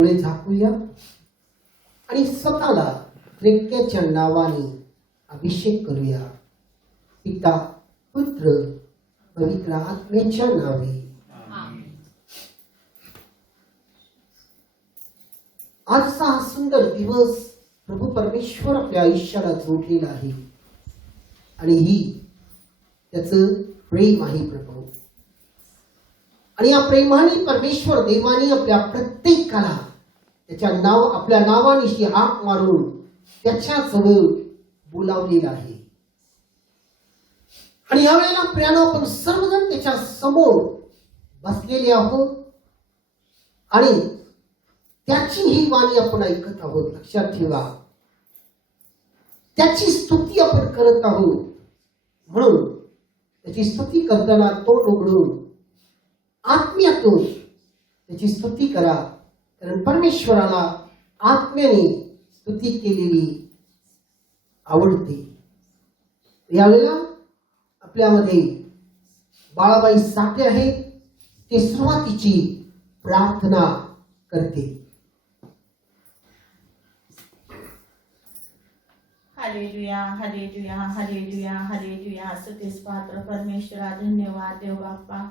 डोळे झाकूया आणि स्वतःला त्रेक्याच्या नावाने अभिषेक करूया. पिता, पुत्र, पवित्र आत्म्याच्या नावे. आजचा हा सुंदर दिवस प्रभू परमेश्वर आपल्या आयुष्याला जोडलेला आहे आणि ही त्याचं प्रेम आहे प्रभू. आणि या प्रेमाने परमेश्वर देवाने आपल्या प्रत्येकाला आपल्या नावानिशी हाक मारून त्याच्या जवळ बोलावलेला आहे. आणि यावेळेला प्रियानो, आपण सर्वजण त्याच्या समोर बसलेले आहोत आणि त्याची ही वाणी आपण ऐकत आहोत. लक्षात ठेवा, त्याची स्तुती आपण करत आहोत. म्हणून त्याची स्तुती करताना तोंड उघडून आत्म्यातून त्याची स्तुती करा, कारण परमेश्वराला आत्म्याने स्तुती केलेली आवडते. यावेळेला आपल्यामध्ये बाळाबाई साठे आहेत, ते सुरुवातीची प्रार्थना करते. Hallelujah, hallelujah, hallelujah, hallelujah. स्तुतीस पात्र परमेश्वरा, धन्यवाद देव बाप्पा.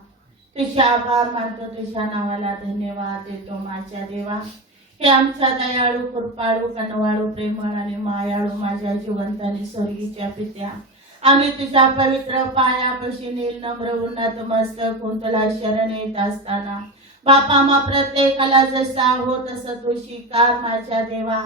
तुझे आभार मानतो, तुझ्या नावाला धन्यवाद देतो माझ्या देवा. हे आमचा दयाळू, कृपाळू, कनवाळू, प्रेमळ आणि मायाळू माझ्या जिवंत आणि स्वर्गीच्या पित्या, आम्ही तुझ्या पवित्र पायापाशी नील नम्र उन्नत मस्तक होऊन तुला शरण येत असताना बापा, आम्हा प्रत्येकाला जसं आहो तसं तू स्वीकार माझ्या देवा.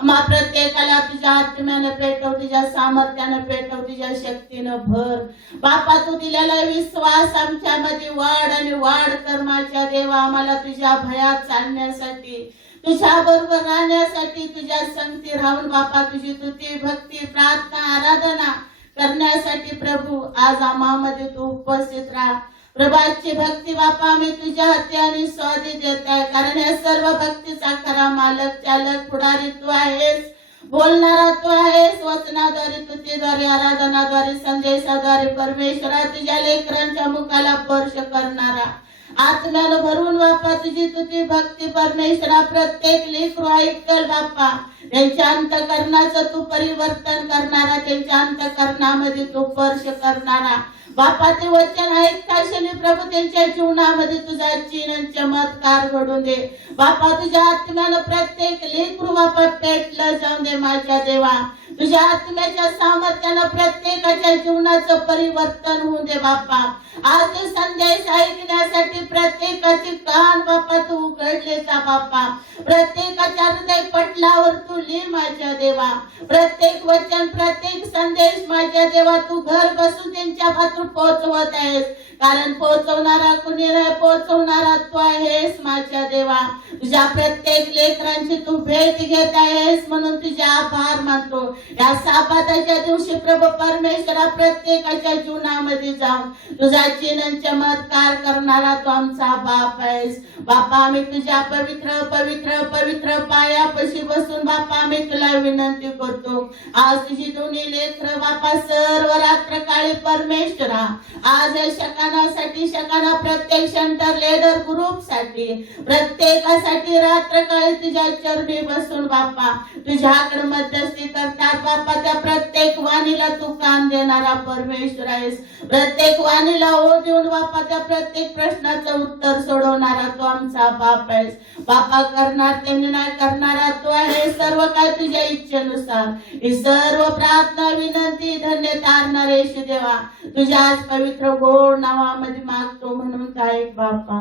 आम्हा प्रत्येकाला तुझ्या आत्म्यानं पेटव, तुझ्या सामर्थ्यानं पेटव, तुझ्या शक्तीनं भर बापा. तू दिलेला विश्वास आमच्यामध्ये वाढ आणि वाढ कर माझ्या देवा. आम्हाला तुझ्या भयात चालण्यासाठी, तुझ्या बरोबर राहण्यासाठी, तुझ्या संगती राहून बापा तुझी स्तुती, भक्ती, प्रार्थना, आराधना करण्यासाठी प्रभू आज आम्हामध्ये तू उपस्थित राहा. प्रभातची भक्ती बापा आम्ही तुझ्या हाती आणि स्वाधी देत आहे, कारण या सर्व भक्तीचा खरा मालक, चालक, पुढारी तू आहेस. बोलणारा तू आहेस. वचनाद्वारे, स्तुतीद्वारे, आराधनाद्वारे, संदेशाद्वारे परमेश्वरा तुझ्या लेकरांच्या मुखाला स्पर्श करणारा, आत्म्यानं भरून बापा तुझी स्तुती, भक्ती परमेश्वरा प्रत्येक लेकरू ऐकल बापा. त्यांच्या अंतःकरणाचं तू परिवर्तन करणारा, त्यांच्या अंतःकरणामध्ये तू स्पर्श करणारा बापा. ते वचन ऐकताक्षणी प्रभू त्यांच्या जीवनामध्ये तुझा चिन्ह चमत्कार घडून दे बापा. तुझ्या आत्म्यानं प्रत्येक लेकरू बापा पेटलं जाऊन दे माझ्या देवा. तुझ्या आत्म्याच्या सामर्थ्यानं प्रत्येकाच्या जीवनाचं परिवर्तन होऊन दे बापा. आज ते संदेश ऐकण्यासाठी प्रत्येकाची कान बापा तू उघडले जा बापा. प्रत्येकाच्या हृदय पटलावर तू लिह माझ्या देवा. प्रत्येक वचन, प्रत्येक संदेश माझ्या देवा तू घर बसून त्यांच्या पात्र पोहोचवत आहेस, कारण पोहोचवणारा कुणी नाही, पोहोचवणारा तू आहेस माझ्या देवा. तुझ्या प्रत्येक लेकरांची तू भेट घेत आहेस, म्हणून तुझे आभार मानतो. या साबाताच्या दिवशी प्रभू परमेश्वरा प्रत्येकाच्या जीवनामध्ये जाऊन तुझा चिन्ह चमत्कार करणारा तू आमचा बाप आहेस बापा. आम्ही तुझ्या पवित्र पवित्र पवित्र पायापाशी बसून बापा आम्ही तुला विनंती करतो. आज तुझी दोन्ही लेकरं बापा सर्व रात्र काळी परमेश्वरा आज शकाना प्रत्येक सेंटर लीडर ग्रुप साठी प्रत्येकासाठी रात्र काळी तुझ्या चरणी बसून बापा तुझ्याकडे मध्यस्थी करतात बापा. त्या प्रत्येक वाणीला तू कान देणारा परमेश्वर आहेस. प्रत्येक वाणीला ओ देऊन बापा त्या प्रत्येक प्रश्नाचं उत्तर सोडवणारा तू आमचा बाप आहेस बापा. करणार त्यांनी नाही करणारा तू आहे. सर्व काय तुझ्या इच्छेनुसार ही सर्व प्रार्थना, विनंती, धन्य तारणारे येशू देवा तुझ्या आज पवित्र गोड नावामध्ये मागतो, म्हणून काय बापा.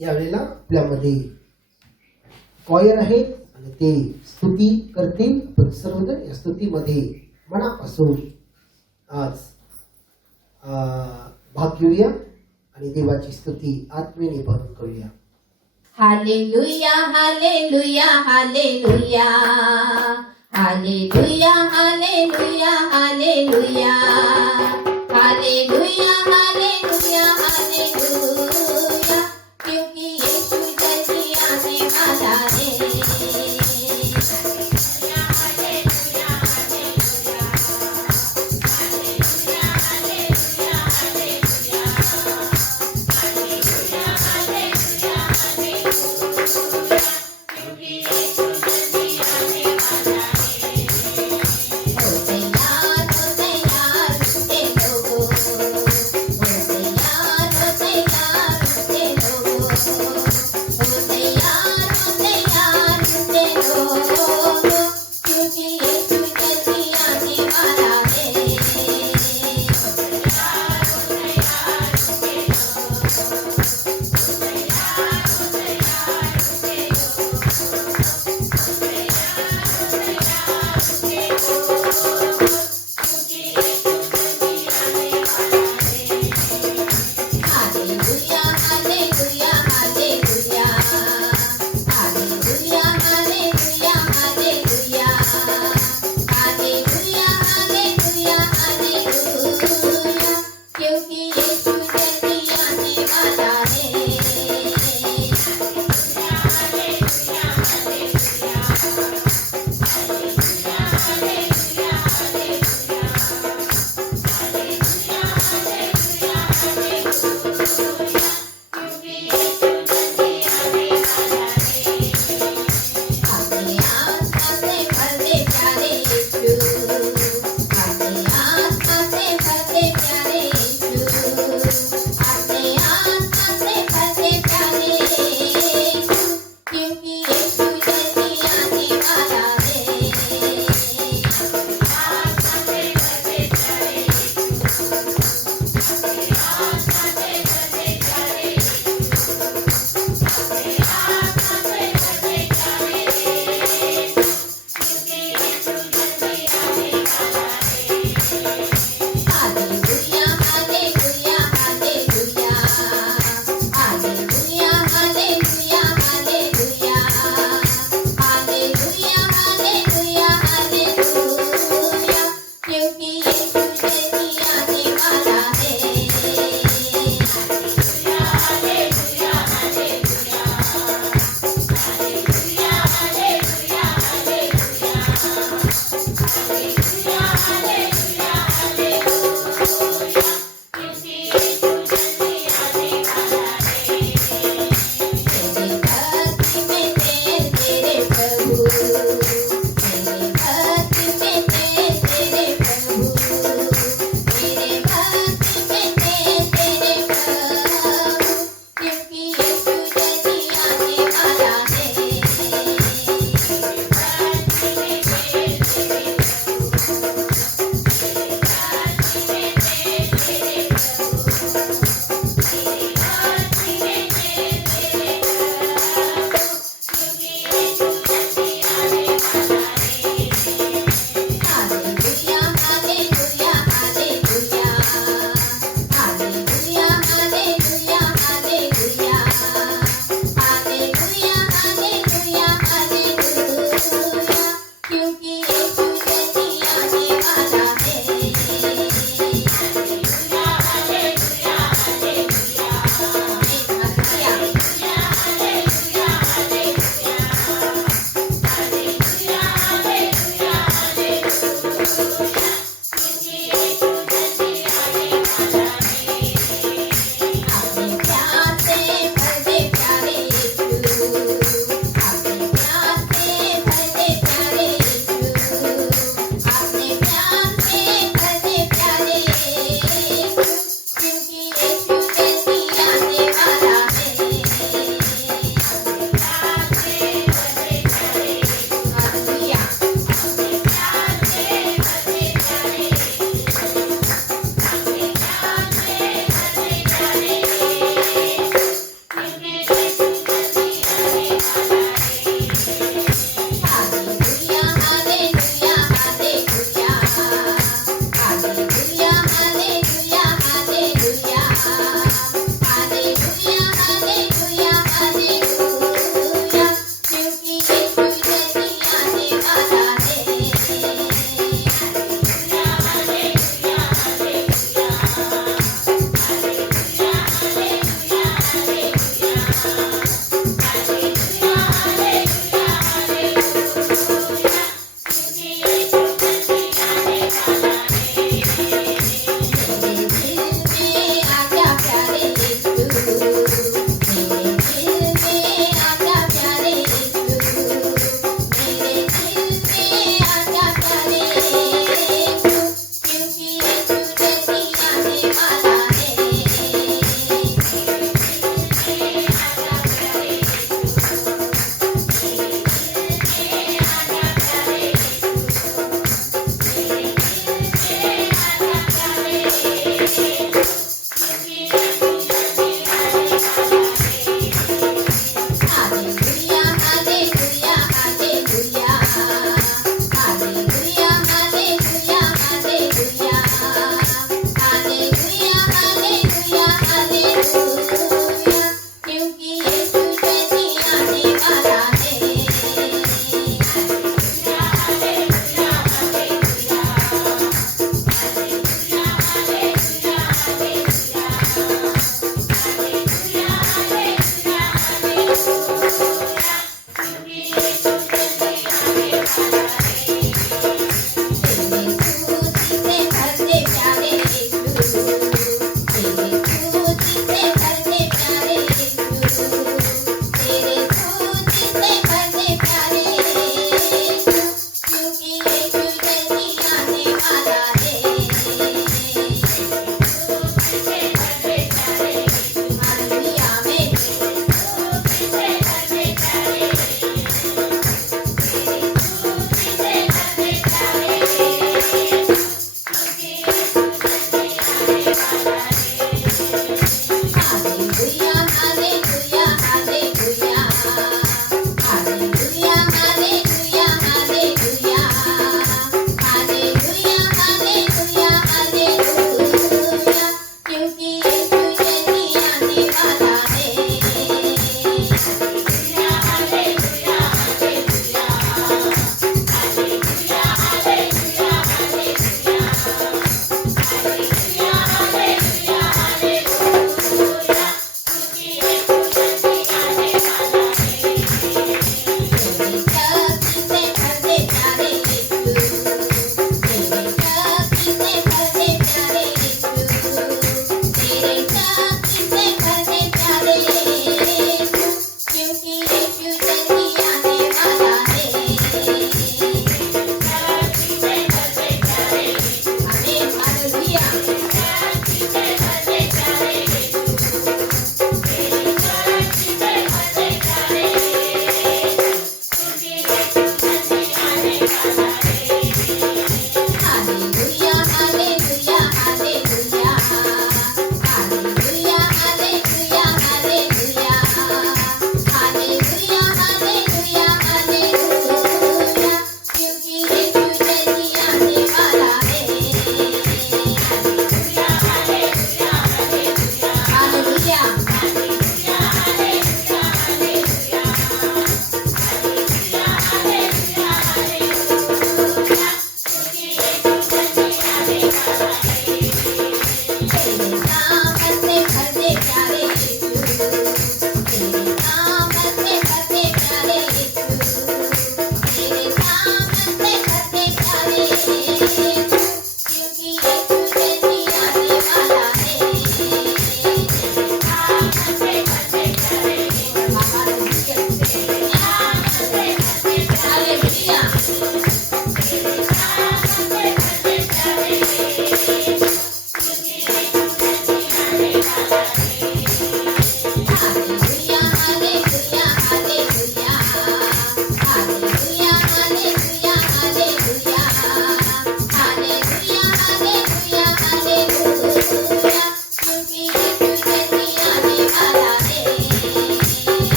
यावेळेला आपल्यामध्ये कॉयर आहे आणि ते स्तुती करतील. पण सर्वजण या स्तुतीमध्ये मनापासून आज भाग घेऊया आणि देवाची स्तुती आत्मेने भरून करूया. Hallelujah, hallelujah, hallelujah, hallelujah, hallelujah, hallelujah, hallelujah, hallelujah, hallelujah, क्योंकि यीशु जल्दी आने वाला है. Hallelujah, hallelujah, hallelujah, hallelujah, hallelujah,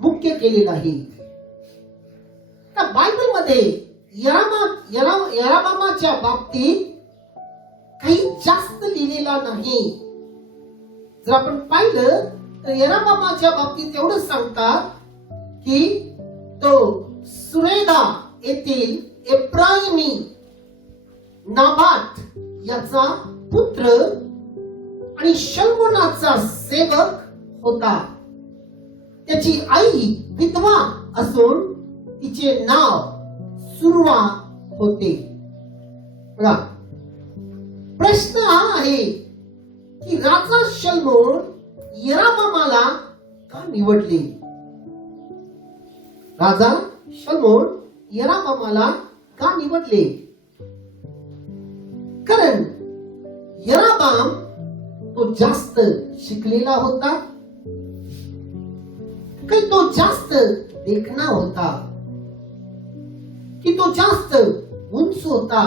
मुख्य केलेलं आहे. त्या बायबलमध्ये यराबामाच्या बाबतीत काही जास्त लिहिलेला नाही. जर आपण पाहिलं तर यराबामाच्या बाबतीत एवढं सांगतात की तो सुरेदा येथील एफ्राईमी नाबाट याचा पुत्र आणि शल्मोनाचा सेवक होता. त्याची आई विधवा असून तिचे नाव सुरवा होते. बघा, प्रश्न हा आहे की राजा शल्मोन यराबामाला का निवडले? राजा शल्मोन यराबामाला का निवडले? कारण यराबाम तो जास्त शिकलेला होता, काही तो जास्त देखणा होता, की तो जास्त उंच होता,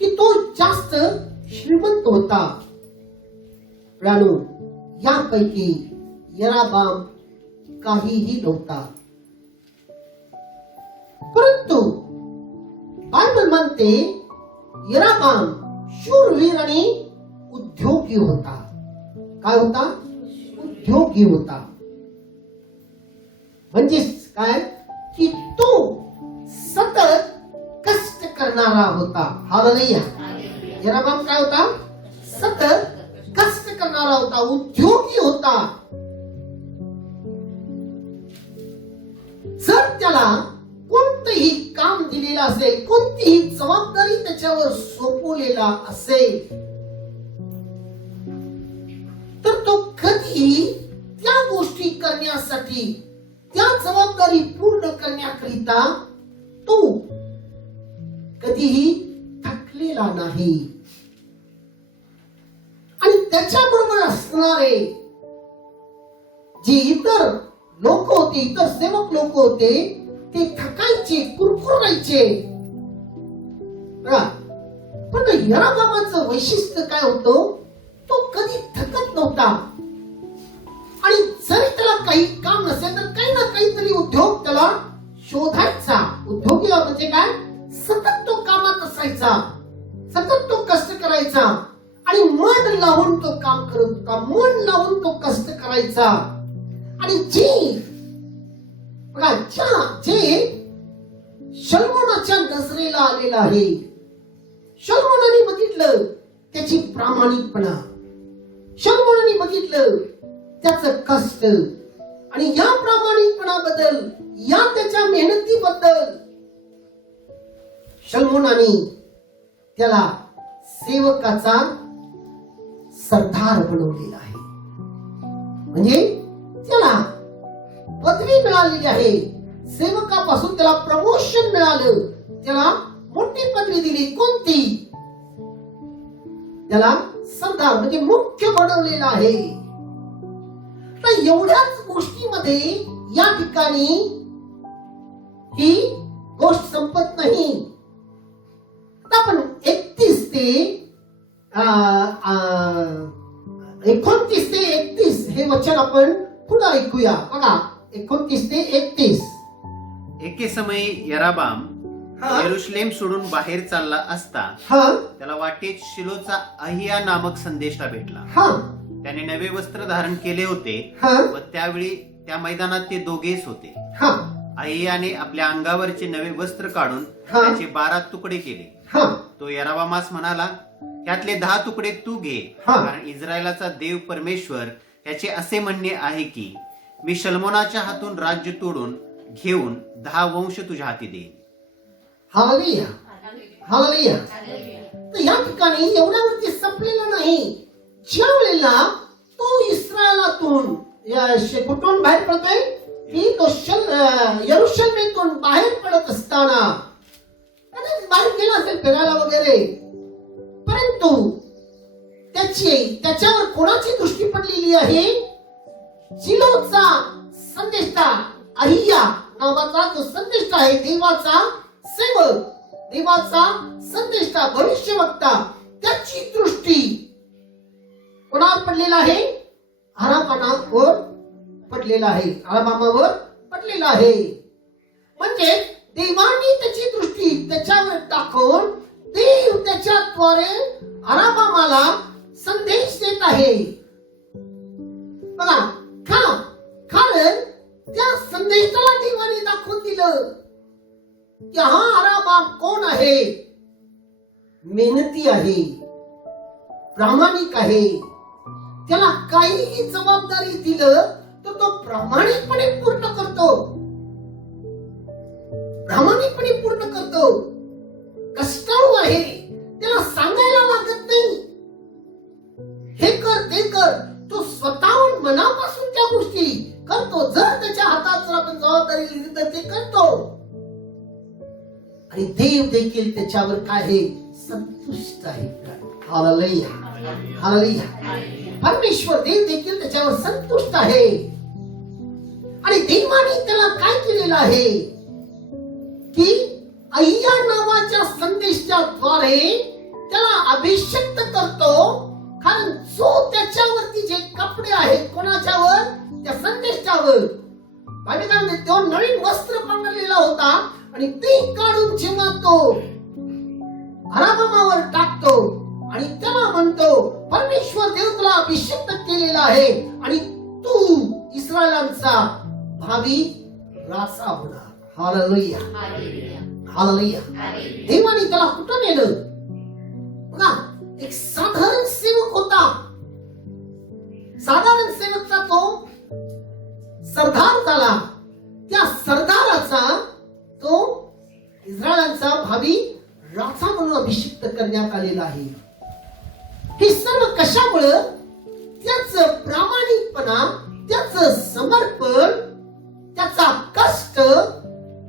की तो जास्त श्रीमंत होता. राणू, यापैकी यराबाम काहीही नव्हता. परंतु बायबल म्हणते यराबाम शूरवीर आणि उद्योगी होता. काय होता? उद्योगी होता. म्हणजे काय की तो सतत कष्ट करणारा होता. हालेलुया. यराबाम काय होता? सतत कष्ट करणारा होता, उद्योगी होता. जर त्याला कोणतंही काम दिलेलं असेल, कोणतीही जबाबदारी त्याच्यावर सोपवलेला असेल, तर तो कधीही त्या गोष्टी करण्यासाठी, त्या जबाबदारी पूर्ण करण्याकरिता तो कधीही थकलेला नाही. आणि त्याच्याबरोबर असणारे जे इतर लोक होते, इतर सेवक लोक होते, ते थकायचे, कुरकुरायचे. पण यराबामाचं वैशिष्ट्य काय होतं? तो कधी थकत नव्हता. आणि जरी त्याला काही काम नसेल तर काही ना काहीतरी उद्योग त्याला शोधायचा. उद्योगी म्हणजे काय? सतत तो कामात असायचा, सतत तो कष्ट करायचा आणि मन लावून तो काम करत होता, मन लावून तो कष्ट करायचा. आणि जे शल्मोनाच्या नजरेला आलेला आहे, शल्मोनाने बघितलं त्याची प्रामाणिकपणा, शल्मोनाने बघितलं त्याचं कष्ट, आणि या प्रामाणिकपणाबद्दल, या त्याच्या मेहनतीबद्दल शल्मोनाने त्याला सेवकाचा सरदार बनवलेला आहे. म्हणजे त्याला पदवी मिळालेली आहे. सेवकापासून त्याला प्रमोशन मिळालं, त्याला मोठी पदवी दिली. कोणती? त्याला सरदार म्हणजे मुख्य बनवलेला आहे. तर एवढ्याच गोष्टीमध्ये या ठिकाणी ही गोष्ट संपत नाही. आपण 31 ते 31 हे वचन आपण पुढे ऐकूया. बघा, 29 ते 31. एके समयी यराबाम यरुशलेम सोडून बाहेर चालला असता त्याला वाटेत शिलोचा अहिया नामक संदेष्टा भेटला. त्याने नवे वस्त्र धारण केले होते व त्यावेळी त्या मैदानात ते दोघेच होते. अहियाने आपल्या अंगावरचे नवे वस्त्र काढून त्याचे 12 तुकडे केले. तो यराबामास म्हणाला, त्यातले 10 तुकडे तू घे, कारण इस्रायलाचा देव परमेश्वर याचे असे म्हणणे आहे की मी शल्मोनाच्या हातून राज्य तोडून घेऊन 10 वंश तुझ्या हाती देईन. Hallelujah, hallelujah. तर या ठिकाणी एवढ्यावरती संपलेलं नाही. ज्या वेळेला तो इस्रायलातून कुठून बाहेर पडतोय, की तो यरुशलेमेतून बाहेर पडत असताना बाहेर गेला असेल फिरायला वगैरे, परंतु त्याच्यावर कोणाची दृष्टी पडलेली आहे? शिलोचा संदेष्टा, अहिया नावाचा जो संदेष्टा आहे, देवाचा सेवक, देवाचा संदेष्टा, भविष्यवक्ता, त्याची दृष्टी कोणावर पडलेला आहे? पडलेला आहे, आरामावर पडलेला आहे. म्हणजे देवाने त्याची दृष्टी त्याच्यावर टाकून देव त्याच्याद्वारे आरामाला संदेश देत आहे. बघा, कारण त्या संदेशाला देवाने दाखवून दिलं की हा आराम कोण आहे, मेहनती आहे, प्रामाणिक आहे. त्याला काहीही जबाबदारी दिलं तर तो प्रामाणिकपणे पूर्ण करतो, प्रामाणिकपणे पूर्ण करतो. कष्टाळू आहे, त्याला सांगायला लागत नाही हे कर ते कर, तो स्वतःहून मनापासून त्या गोष्टी करतो. जर त्याच्या हातात जर आपण जबाबदारी दिली तर ते करतो. आणि देव देखील त्याच्यावर काय आहे, संतुष्ट आहे. Hallelujah, hallelujah. परमेश्वर देव देखील त्याच्यावर संतुष्ट आहे. आणि देवाने त्याला काय केलेलं आहे की अय्या नावाच्या संदेशाद्वारे त्याला अभिषेक करतो. कारण जो त्याच्यावरती जे कपडे आहेत, कोणाच्यावर, त्या संदेशावर, तो नवीन वस्त्र पांघरलेला होता आणि ते काढून जेव्हा तो आरामावर टाकतो आणि त्याला म्हणतो, परमेश्वर देव तुला अभिषेक केलेला आहे आणि तू इस्रायलांचा भावी राजा होणार. Hallelujah, hallelujah. देवाने त्याला कुठं नेलं बघा. एक साधारण सेवक होता, साधारण सेवकचा तो सरदार झाला. त्या सरदाराचा तो इस्रायलांचा भावी राजा म्हणून अभिषिक्त करण्यात आलेला आहे. हे सर्व कशामुळं, त्याचं प्रामाणिकपणा, त्याचं समर्पण, त्याचा कष्ट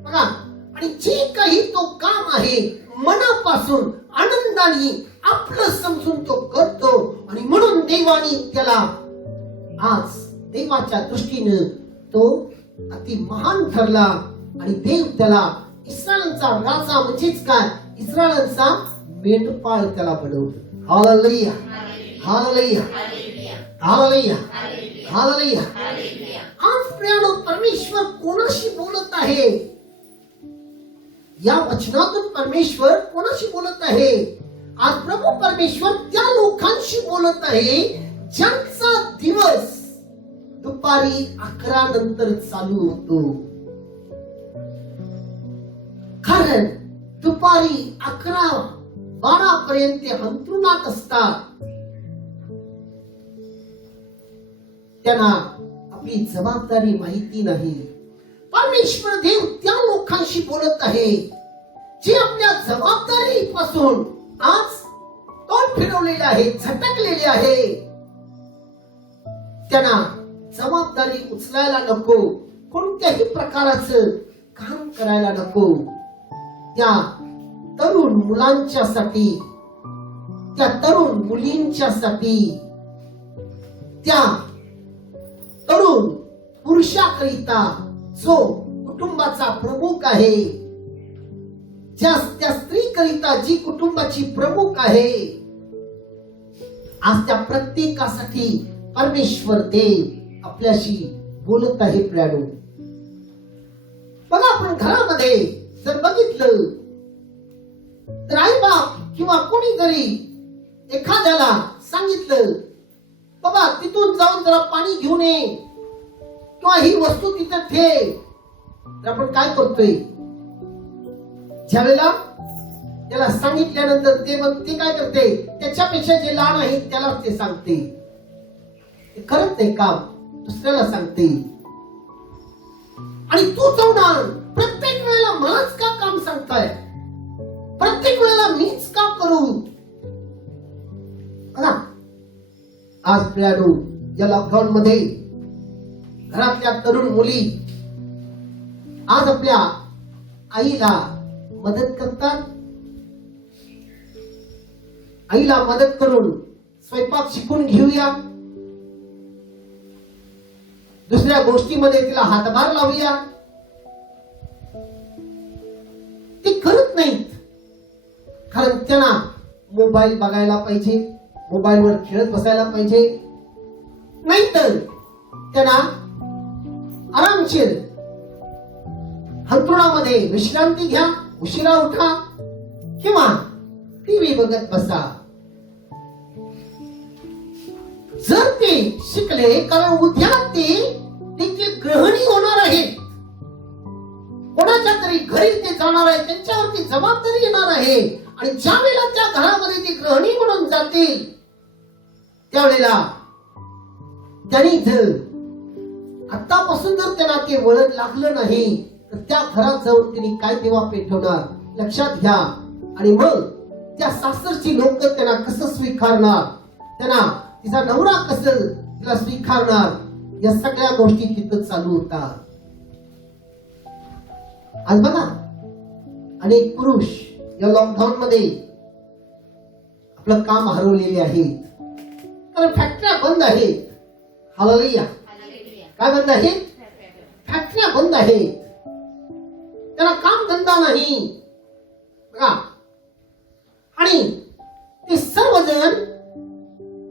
बघा. आणि जे काही तो काम आहे मनापासून आनंदाने आपलं समजून तो करतो. आणि म्हणून देवाने त्याला आज देवाच्या दृष्टीने तो अति महान ठरला. आणि देव त्याला इस्रायलचा राजा म्हणजेच काय, इस्रायलचा मेंढपाळ त्याला बनवलं. Hallelujah, hallelujah, hallelujah, hallelujah. आज प्रियानो, परमेश्वर कोणाशी बोलत आहे, या वचनातून परमेश्वर कोणाशी बोलत आहे. आज प्रभू परमेश्वर त्या लोकांशी बोलत आहे ज्यांचा दिवस दुपारी 11 नंतर चालू होतो. कारण दुपारी 11-12 पर्यंत अंथरुणात असतात. त्यांना आपली जबाबदारी माहिती नाही. परमेश्वर देव त्या लोकांशी बोलत आहे जे आपल्या जबाबदारी पासून आज तोंड फिरवलेले आहे, झटकलेले आहे. त्यांना जबाबदारी उचलायला नको, कोणत्याही प्रकाराचं काम करायला नको. त्या तरुण मुलांच्यासाठी, त्या तरुण मुलींच्यासाठी, त्या तरुण पुरुषाकरिता जो कुटुंबाचा प्रमुख आहे, त्या स्त्री करिता जी कुटुंबाची प्रमुख आहे, आज त्या प्रत्येकासाठी परमेश्वर देव आपल्याशी बोलत आहे. प्रियानो, बघा, आपण घरामध्ये जर बघितलं तर आई बाप किंवा कोणी जरी एखाद्याला सांगितलं, बाबा तिथून जाऊन जरा पाणी घेऊन ये किंवा ही वस्तू तिथं ठेव, तर आपण काय करतोय, ज्यावेळेला त्याला सांगितल्यानंतर ते काय करते, त्याच्यापेक्षा जे लहान आहे त्याला ते सांगते. ते करत नाही काम, दुसऱ्याला सांगते. आणि तू जाऊन प्रत्येक वेळेला मलाच का काम सांगताय, प्रत्येक वेळेला मीच का करू. आज प्रियानो, या लॉकडाऊन मध्ये घरातल्या तरुण मुली आज आपल्या आईला मदत करतात. आईला मदत करून स्वयंपाक शिकून घेऊया, दुसऱ्या गोष्टीमध्ये तिला हातभार लावूया. ते करत नाहीत, कारण त्यांना मोबाईल बघायला पाहिजे, मोबाईलवर खेळत बसायला पाहिजे, नाहीतर त्यांना म्हणशील अंथरुणामध्ये विश्रांती घ्या, उशिरा उठा किंवा टीव्ही बघत बसा. जर ते शिकले, कारण उद्या ते गृहिणी होणार आहे, कोणाच्या तरी घरी ते जाणार आहे, त्यांच्यावरती जबाबदारी येणार आहे. आणि ज्या वेळेला त्या घरामध्ये ती गृहिणी म्हणून जातील त्यावेळेला त्यांनी जर आतापासून जर त्यांना ते वळण लागलं नाही तर त्या घरात जाऊन त्यांनी काय देवा पेटवणार लक्षात घ्या. आणि मग त्या सासरची लोक त्यांना कसं स्वीकारणार, त्यांना तिचा नवरा कसं तिला स्वीकारणार, या सगळ्या गोष्टी तिथं चालू होतात. आज बघा अनेक पुरुष या लॉकडाऊन मध्ये आपलं काम हरवलेले आहेत, कारण फॅक्टऱ्या बंद आहेत. हालेलुया. काय बंद आहेत? फॅक्टऱ्या बंद आहेत, त्याला काम धंदा नाही बघा. आणि ते सर्वजण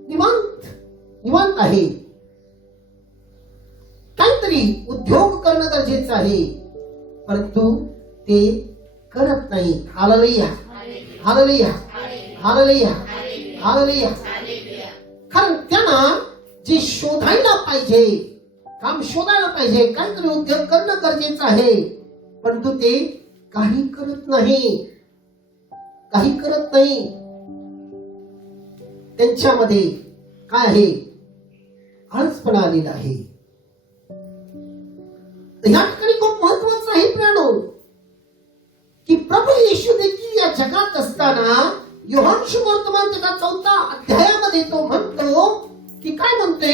निवांत आहे. काहीतरी उद्योग करणं गरजेचं आहे, परंतु ते करत नाही. Hallelujah, hallelujah, hallelujah, hallelujah. कारण त्यांना जे शोधायला पाहिजे, काम शोधायला पाहिजे, काहीतरी उद्योग करणं गरजेचं आहे, परंतु ते काही करत नाही, काही करत नाही. त्यांच्यामध्ये काय आहे? आळसपणा आलेला आहे. या ठिकाणी खूप महत्वाचं आहे प्रियानो, की प्रभू येशू देखील या जगात असताना योहान सुवर्तमान त्याच्या 4 अध्यायामध्ये तो म्हणतो की काय म्हणते,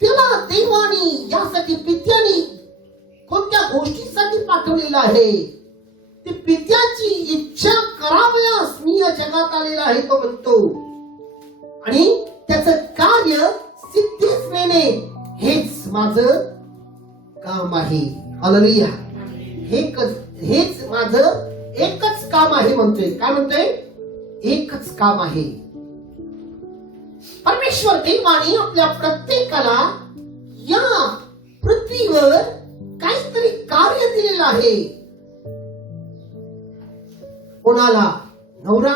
त्याला देवानी यासाठी पित्यानी कोणत्या गोष्टीसाठी पाठवलेला आहे, ती पित्याची इच्छा करावयास मी या जगात आलेला आहे तो म्हणतो. आणि त्याचं कार्य सिद्धीस नेणे हेच माझं काम आहे. हालेलुया. हेच माझं एकच काम आहे म्हणतोय. काय म्हणतोय? एकच काम आहे. परमेश्वर देवाने आपल्या प्रत्येकाला या पृथ्वीवर काहीतरी कार्य दिलेलं आहे. कोणाला नवरा,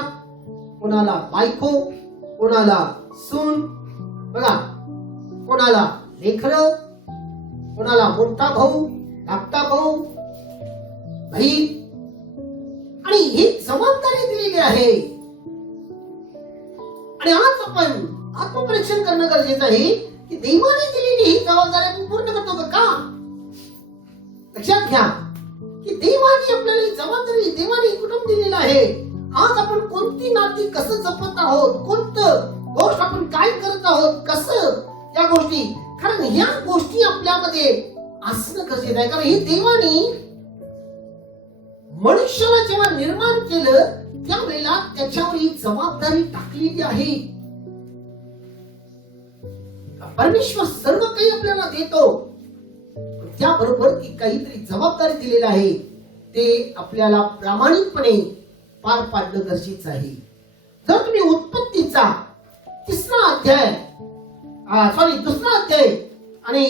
कोणाला बायको, कोणाला सून बघा, कोणाला लेकरं, कोणाला मोठा भाऊ, धाकटा भाऊ, बहीण. आणि ही जबाबदारी दिलेली आहे. आणि आज आपण आत्मपरीक्षण करणं गरजेचं आहे की देवाने दिलेली ही जबाबदारी आपण पूर्ण करतो का? लक्षात घ्या की देवाने आपल्याला ही जबाबदारी, देवाने कुटुंब दिलेलं आहे. आज आपण कोणती नाती कसं जपत आहोत, कोणतं गोष्ट आपण काय करत आहोत, कसं या गोष्टी, कारण ह्या गोष्टी आपल्यामध्ये असणं गरजेचं आहे. कारण ही देवाने मनुष्याला जेव्हा निर्माण केलं त्यावेळेला त्याच्यावर ही जबाबदारी टाकलेली आहे. परमेश्वर सर्व काही आपल्याला देतो, त्याबरोबर ती काहीतरी जबाबदारी दिलेली आहे, ते आपल्याला प्रामाणिकपणे पार पाडणं गरजेचं आहे. जर तुम्ही उत्पत्तीचा 2रा अध्याय आणि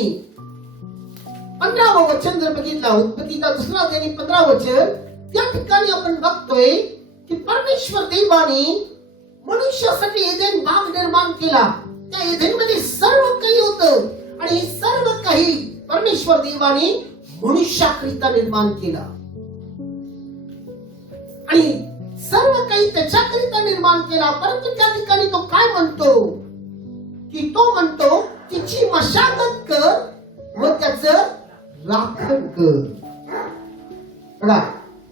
15वं वचन जर बघितला, उत्पत्तीचा 2रा अध्याय आणि 15वं वचन, त्या ठिकाणी आपण बघतोय की परमेश्वर देवाने मनुष्यासाठी एदेन बाग निर्माण केला. त्या एदेनमध्ये सर्व काही होतं आणि हे सर्व काही परमेश्वर देवाने मनुष्याकरिता निर्माण केला. आणि सर्व काही त्याच्याकरिता निर्माण केला. परंतु त्या ठिकाणी तो काय म्हणतो की तो म्हणतो तिची मशागत कर व त्याचं राखण कर. बघा,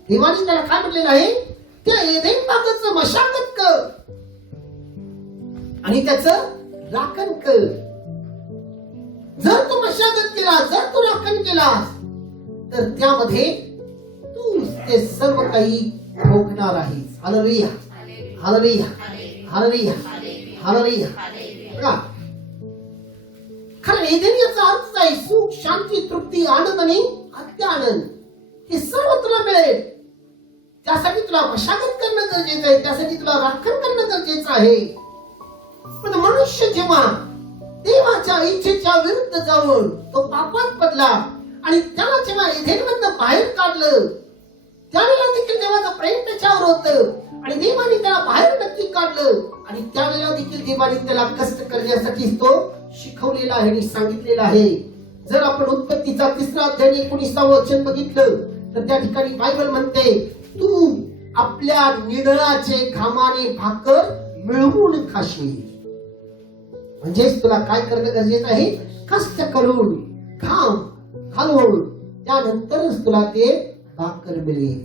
देवाने त्याला काय म्हटलेलं आहे? त्या एदेन बागेचं मशागत कर आणि त्याचं राखण कर. जर तू मशागत केला, जर तू राखण केलास, तर त्यामध्ये तू ते सर्व काही भोगणार आहेस. Hallelujah, hallelujah, hallelujah, hallelujah. बघा, कारण एदेन याचा अर्थ आहे सुख, शांती, तृप्ती, आनंद आणि अत्य आनंद. हे सर्व तुला मिळेल. त्यासाठी तुला मशागत करणं गरजेचं आहे, त्यासाठी तुला राखण करणं गरजेचं आहे. पण मनुष्य जेव्हा देवाच्या इच्छेच्या विरुद्ध जाऊन तो पापात पडला आणि त्याला जेव्हा एधेनमधनं बाहेर काढलं त्यावेळेला देखील देवाचं प्रेम त्याच्यावर होतं आणि देवाने त्याला बाहेर नक्की काढलं आणि त्यावेळेला देखील देवाने त्याला कष्ट करण्यासाठी तो शिकवलेला आहे आणि सांगितलेला आहे. जर आपण उत्पत्तीचा 3रा अध्याय 19 वचन बघितलं तर त्या ठिकाणी बायबल म्हणते, तू आपल्या निडळाचे घामाने भाकर मिळवून खाशील. म्हणजेच तुला काय करणं गरजेचं आहे? कष्ट करून घाम घालून त्यानंतरच तुला ते भाकर मिळेल.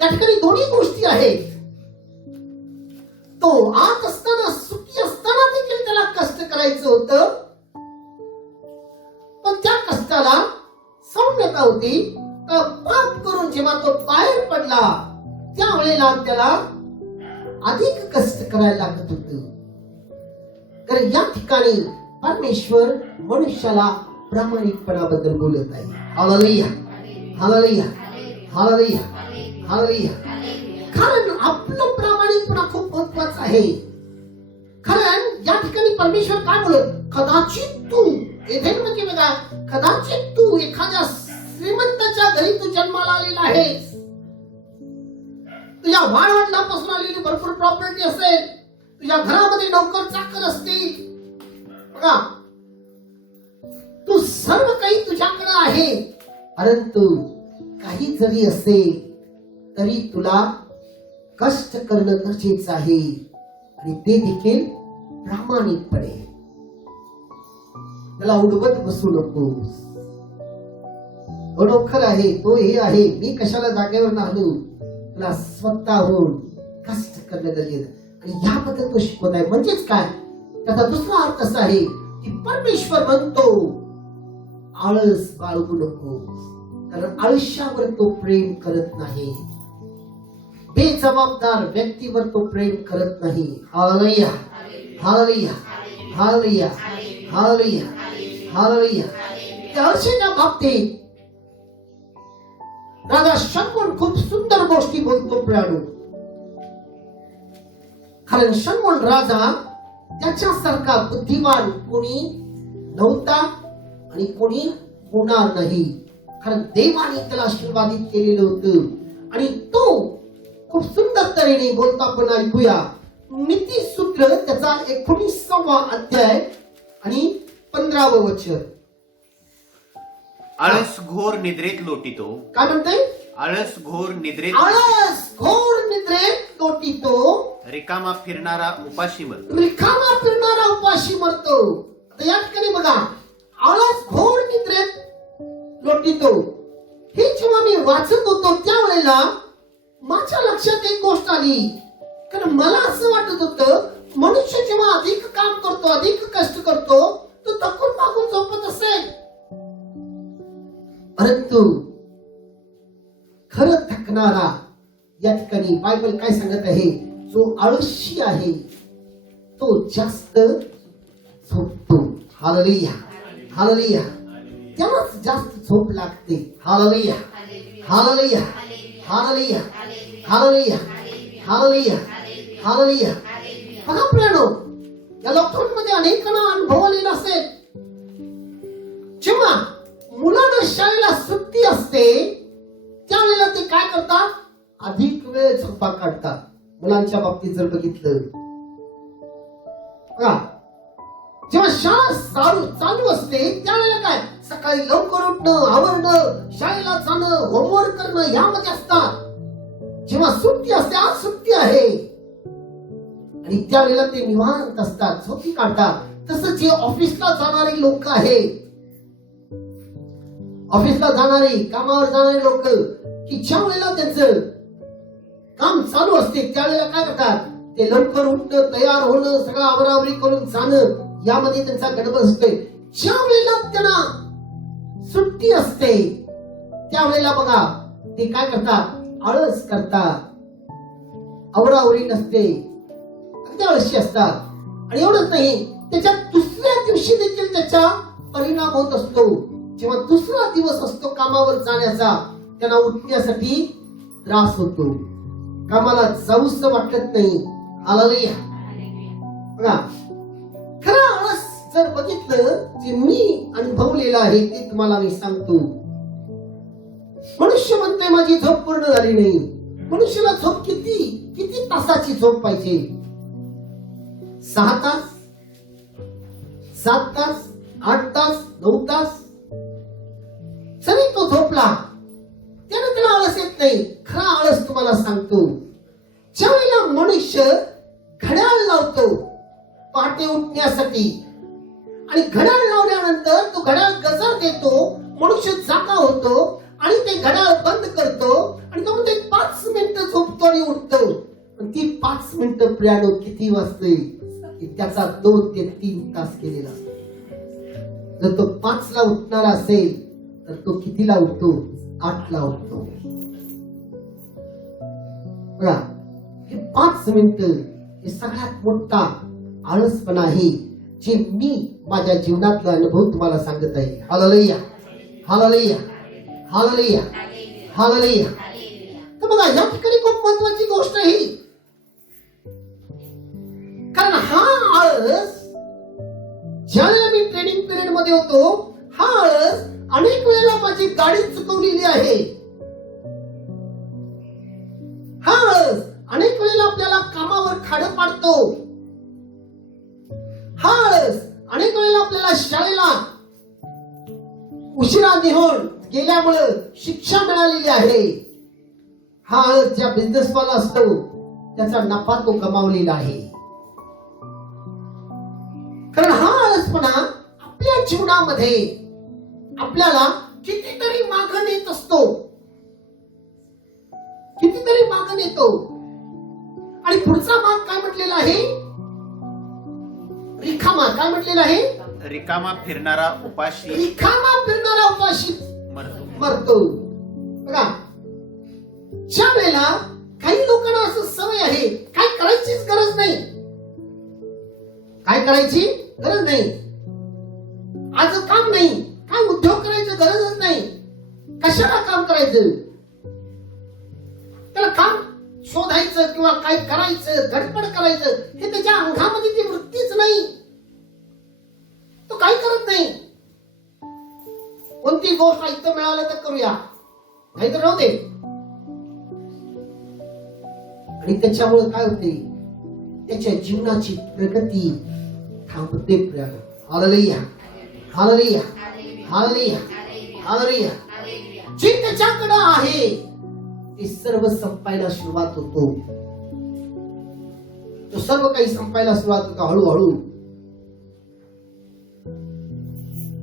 त्या ठिकाणी दोन्ही गोष्टी आहेत. तो आत असताना सुखी असताना देखील त्याला कष्ट करायचं होतं, पण त्या कष्टाला सौम्यता होती. पाप करून जेव्हा तो बाहेर पडला त्यावेळेला त्याला अधिक कष्ट करायला लागत होत. कारण या ठिकाणी परमेश्वर मनुष्याला प्रामाणिकपणाबद्दल बोलत आहे. Hallelujah, hallelujah, hallelujah, hallelujah. कारण आपलं प्रामाणिकपणा खूप महत्वाचं आहे. कारण या ठिकाणी परमेश्वर काय बोलत, कदाचित तू एधेनमध्ये बघा, कदाचित तू एखाद्या श्रीमंताच्या घरी तू जन्माला आलेला आहेस. तुझ्या वाडवडिलांपासून आलेली भरपूर प्रॉपर्टी असेल, तुझ्या घरामध्ये नोकर चाकर असतील, बघा तू सर्व काही तुझ्याकडे आहे. परंतु काही जरी असेल तरी तुला कष्ट करणं गरजेचं आहे आणि ते देखील प्रामाणिकपणे. त्याला उडवत बसू नकोस. तो नोकर आहे, तो हे आहे, मी कशाला जागेवर हलू. तुला स्वतःहून कष्ट करणं गरजेचं आणि याबद्दल तो शिकवत आहे. म्हणजेच काय, त्याचा दुसरा अर्थ असा आहे की परमेश्वर म्हणतो आळस बाळगू नको, कारण आळशावर तो प्रेम करत नाही. बेजबाबदार व्यक्तीवर तो प्रेम करत नाही. Hallelujah, hallelujah, hallelujah, hallelujah, hallelujah. त्या आळशाच्या बाबतीत राजा शलोमोन खूप सुंदर गोष्टी बोलतो प्रियानो. कारण शलोमोन राजा त्याच्यासारखा बुद्धिमान कोणी नव्हता आणि कोणी होणार नाही. कारण देवाने त्याला आशीर्वादित केलेलं होतं आणि तो खूप सुंदर तऱ्हेने बोलता आपण ऐकूया. नीतिसूत्र त्याचा 19वा अध्याय आणि 15वं वचन. आळस घोर निद्रेत लोटितो. काय म्हणते? आळस घोर निद्रेत आळस घोर निद्रेत लोटितो, रिकामा फिरणारा उपाशी मरतो. रिकामा फिरणारा उपाशी मरतो. आता या ठिकाणी बघा, आळस घोर निद्रेत लोटितो. हे जेव्हा मी वाचत होतो त्यावेळेला माझ्या लक्षात एक गोष्ट आली. कारण मला असं वाटत होतं मनुष्य जेव्हा अधिक काम करतो, अधिक कष्ट करतो, तो थकून मागून झोपत असेल. परंतु खरं थकणारा, या ठिकाणी बायबल काय सांगत आहे, जो आळशी आहे तो जास्त झोपतो. Hallelujah, hallelujah. त्यालाच जास्त झोप लागते. Hallelujah, hallelujah, hallelujah, hallelujah, hallelujah, hallelujah. बघा प्रियानो, या लॉकडाऊन मध्ये अनेकांना अनुभव आलेला असेल. जेव्हा मुलांना शाळेला सुट्टी असते त्यावेळेला ते काय करतात, अधिक वेळ झोपा काढतात. मुलांच्या बाबतीत जर बघितलं, जेव्हा शाळा चालू असते त्यावेळेला काय, सकाळी लवकर उठणं, आवरणं, शाळेला जाणं, होमवर्क करणं यामध्ये असतात. जेव्हा सुट्टी असते, आज सुट्टी आहे आणि त्यावेळेला ते निवांत असतात, झोपी काढतात. तसं जे ऑफिसला जाणारे लोक आहेत, ऑफिसला जाणारे, कामावर जाणारे लोक, की ज्या वेळेला त्यांचं काम चालू असते त्यावेळेला काय करतात, ते लवकर उठणं, तयार होणं, सगळं आवरावरी करून जाणं यामध्ये त्यांचा गडबड असते. ज्या वेळेला त्यांना सुट्टी असते त्यावेळेला बघा ते काय करतात, आळस करतात, आवरावरी नसते, अगदी आळशी असतात. आणि एवढंच नाही, त्याच्या दुसऱ्या दिवशी देखील त्याचा परिणाम होत असतो. जेव्हा दुसरा दिवस असतो कामावर जाण्याचा, त्यांना उठण्यासाठी त्रास होतो, कामाला जाऊस वाटत नाही. हालेलुया. बघा, खरा आळस जर बघितलं जे मी अनुभवलेलं आहे ते तुम्हाला मी सांगतो. मनुष्य म्हणते माझी झोप पूर्ण झाली नाही. मनुष्याला झोप किती तासाची झोप पाहिजे? 6 तास, 7 तास, 8 तास, 9 तास. जरी तो झोपला त्याने त्याला आळस येत नाही. खरा आळस तुम्हाला सांगतो, ज्या वेळेला मनुष्य घड्याळ लावतो पहाटे उठण्यासाठी आणि घड्याळ लावल्यानंतर तो घड्याळ गजर देतो, मनुष्य जागा होतो आणि ते घड्याळ बंद करतो आणि तो म्हणतो 5 मिनिटं झोपतो आणि उठतो. पण ती 5 मिनिटं पियानो किती वाजते की त्याचा 2 ते 3 तास केलेला असतो. जर तो 5 ला उठणारा असेल तर तो कितीला उठतो? 8 ला उठतो. बघा, हे 5 मिनिटं हे सगळ्यात मोठा आळसपणा आहे जे मी माझ्या जीवनातला अनुभव तुम्हाला सांगत आहे. Hallelujah, hallelujah, hallelujah, hallelujah. तर बघा, या ठिकाणी खूप महत्वाची गोष्ट आहे, कारण हा आळस ज्यावेळेला मी ट्रेनिंग पिरियड मध्ये होतो, हा आळस अनेक वेळेला माझी गाडी चुकवलेली आहे. हा आळस अनेक वेळेला आपल्याला कामावर खाडं पाडतो. हा आळस अनेक वेळेला आपल्याला शाळेला उशिरा निघून गेल्यामुळे शिक्षा मिळालेली आहे. हा आळस ज्या बिझनेसवाला असतो त्याचा नफा तो कमावलेला आहे. कारण हा आळसपणा आपल्या जीवनामध्ये आपल्याला कितीतरी मागण येत असतो, कितीतरी मागण येतो. आणि पुढचा भाग काय म्हटलेला आहे? रिकामा. काय म्हटलेला आहे? रिकामा फिरणारा उपाशी रिकामा फिरणारा उपाशी मरतो. बघा, ज्या वेळेला काही लोकांना असं सवय आहे, काय करायचीच गरज नाही, काय करायची गरज नाही, आज काम नाही, काय उद्योग करायचं गरजच नाही, कशाला काम करायचं, त्याला काम शोधायचं किंवा काय करायचं, गडबड करायचं, हे त्याच्या अंगामध्ये ती वृत्तीच नाही. तो काय करत नाही. कोणती गोष्ट इथं मिळालं तर करूया, नाहीतर राहू दे. आणि त्याच्यामुळे काय होते? त्याच्या जीवनाची प्रगती थांबते. Hallelujah, hallelujah, hallelujah, hallelujah. जे त्याच्याकडे आहे ते सर्व संपायला सुरुवात होतो. तो सर्व काही संपायला सुरुवात होतो हळूहळू.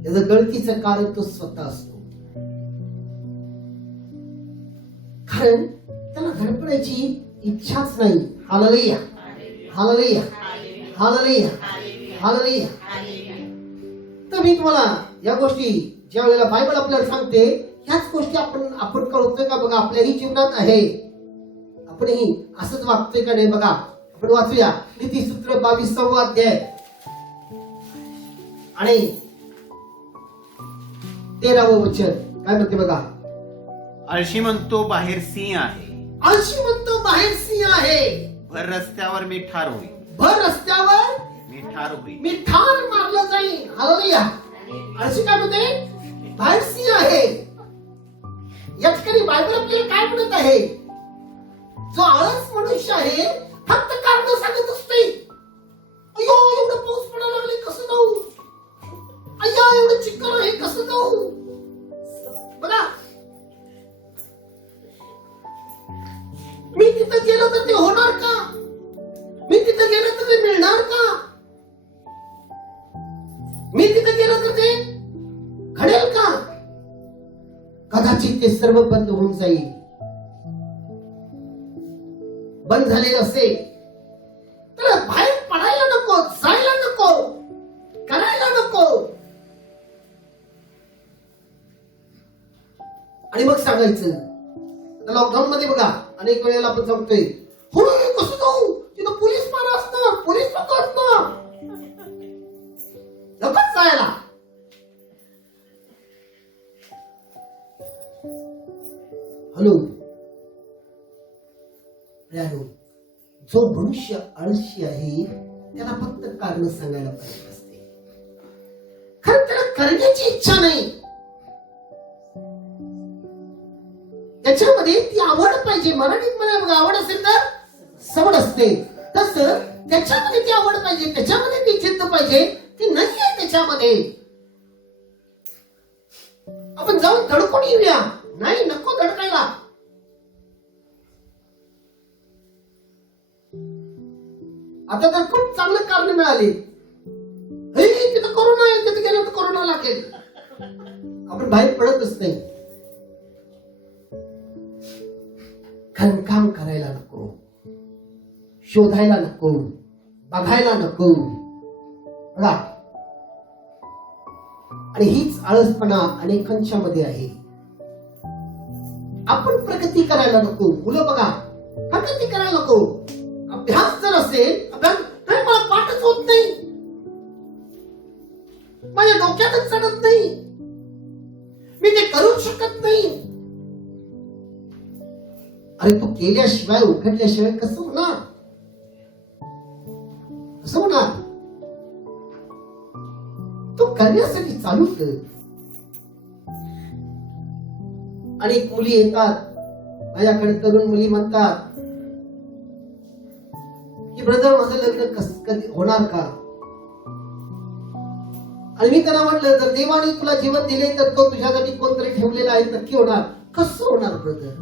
त्याचं गळतीचं कारण तो स्वतः असतो. कारण त्याला धडपडायची इच्छाच नाही. Hallelujah, hallelujah, hallelujah, hallelujah. तर मी तुम्हाला या गोष्टी ज्या वेळेला बायबल आपल्याला सांगते, ह्याच गोष्टी आपण कळतोय का? बघा, आपल्याही जीवनात आहे. आपणही असंच वागतोय का नाही? बघा, आपण वाचूया नीतिसूत्र 22 अध्याय आणि 13 वचन. काय म्हणते बघा? आळशी म्हणतो बाहेर सिंह आहे, आळशी म्हणतो बाहेर सिंह आहे, भर रस्त्यावर मी ठार होईल, भर रस्त्यावर मी ठार होईल, मी ठार मारलं जाईल. हालेलुया. आळशी काय म्हणते? बाहेर सिंह आहे. या ठिकाणी बायबल आपल्याला काय म्हणत आहे? जो आळस मनुष्य आहे फक्त कारण सांगत असते. अय्यो, एवढं पाऊस पडायला लागले, कसं जाऊ? अय्या, एवढं चिखल आहे, कसं जाऊ? बघा, मी तिथं गेलो तर ते होणार का? मी तिथं गेलो तर ते मिळणार का? मी तिथं गेलो तर ते घडेल का? कदाचित ते सर्व बंद होऊन जाईल. बंद झालेलं असेल तर बाहेर पडायला नको, जायला नको, करायला नको. आणि मग सांगायचं. लॉकडाऊन मध्ये बघा, अनेक वेळेला आपण सांगतोय, होय कसं जाऊ, तिथं पोलीस मारा असणार, पोलीस लोक असणार, नकोच जायला. हॅलो, जो मनुष्य आळशी आहे त्याला फक्त कारण सांगायला पाहिजे असते. करण्याची इच्छा नाही, त्याच्यामध्ये ती आवड पाहिजे. मराठीत मला बघा, आवड असेल तर सवड असते. तसं त्याच्यामध्ये ती आवड पाहिजे, त्याच्यामध्ये ती जिद्द पाहिजे. ती नाहीये त्याच्यामध्ये. आपण जाऊन धडकून येऊया, नाही नको धडकायला. आता तर खूप चांगलं कारण मिळाले. तिथं कोरोना आहे, तिथे गेलं तर कोरोना लागेल. आपण बाहेर पडतच नाही. कारण काम करायला नको, शोधायला नको, बघायला नको. बघा, आणि हीच आळसपणा अनेकांच्या मध्ये आहे. आपण प्रगती करायला नको. मुलं बघा, प्रगती करायला नको. अभ्यास जर असेल, अभ्यास नाही, मला पाठच होत नाही, माझ्या डोक्यातच चढत नाही, मी ते करू शकत नाही. अरे तू केल्याशिवाय, उघडल्याशिवाय कसं होणार? कसं होणार? तू करण्यासाठी चालू कर. अनेक मुली येतात माझ्याकडे, तरुण मुली म्हणतात की ब्रदर, माझं लग्न कधी होणार का? आणि मी त्यांना म्हटलं, जर देवाने तुला जीवन दिले तर तो तुझ्यासाठी कोणतरी ठेवलेला आहे, नक्की होणार. कसं होणार ब्रदर?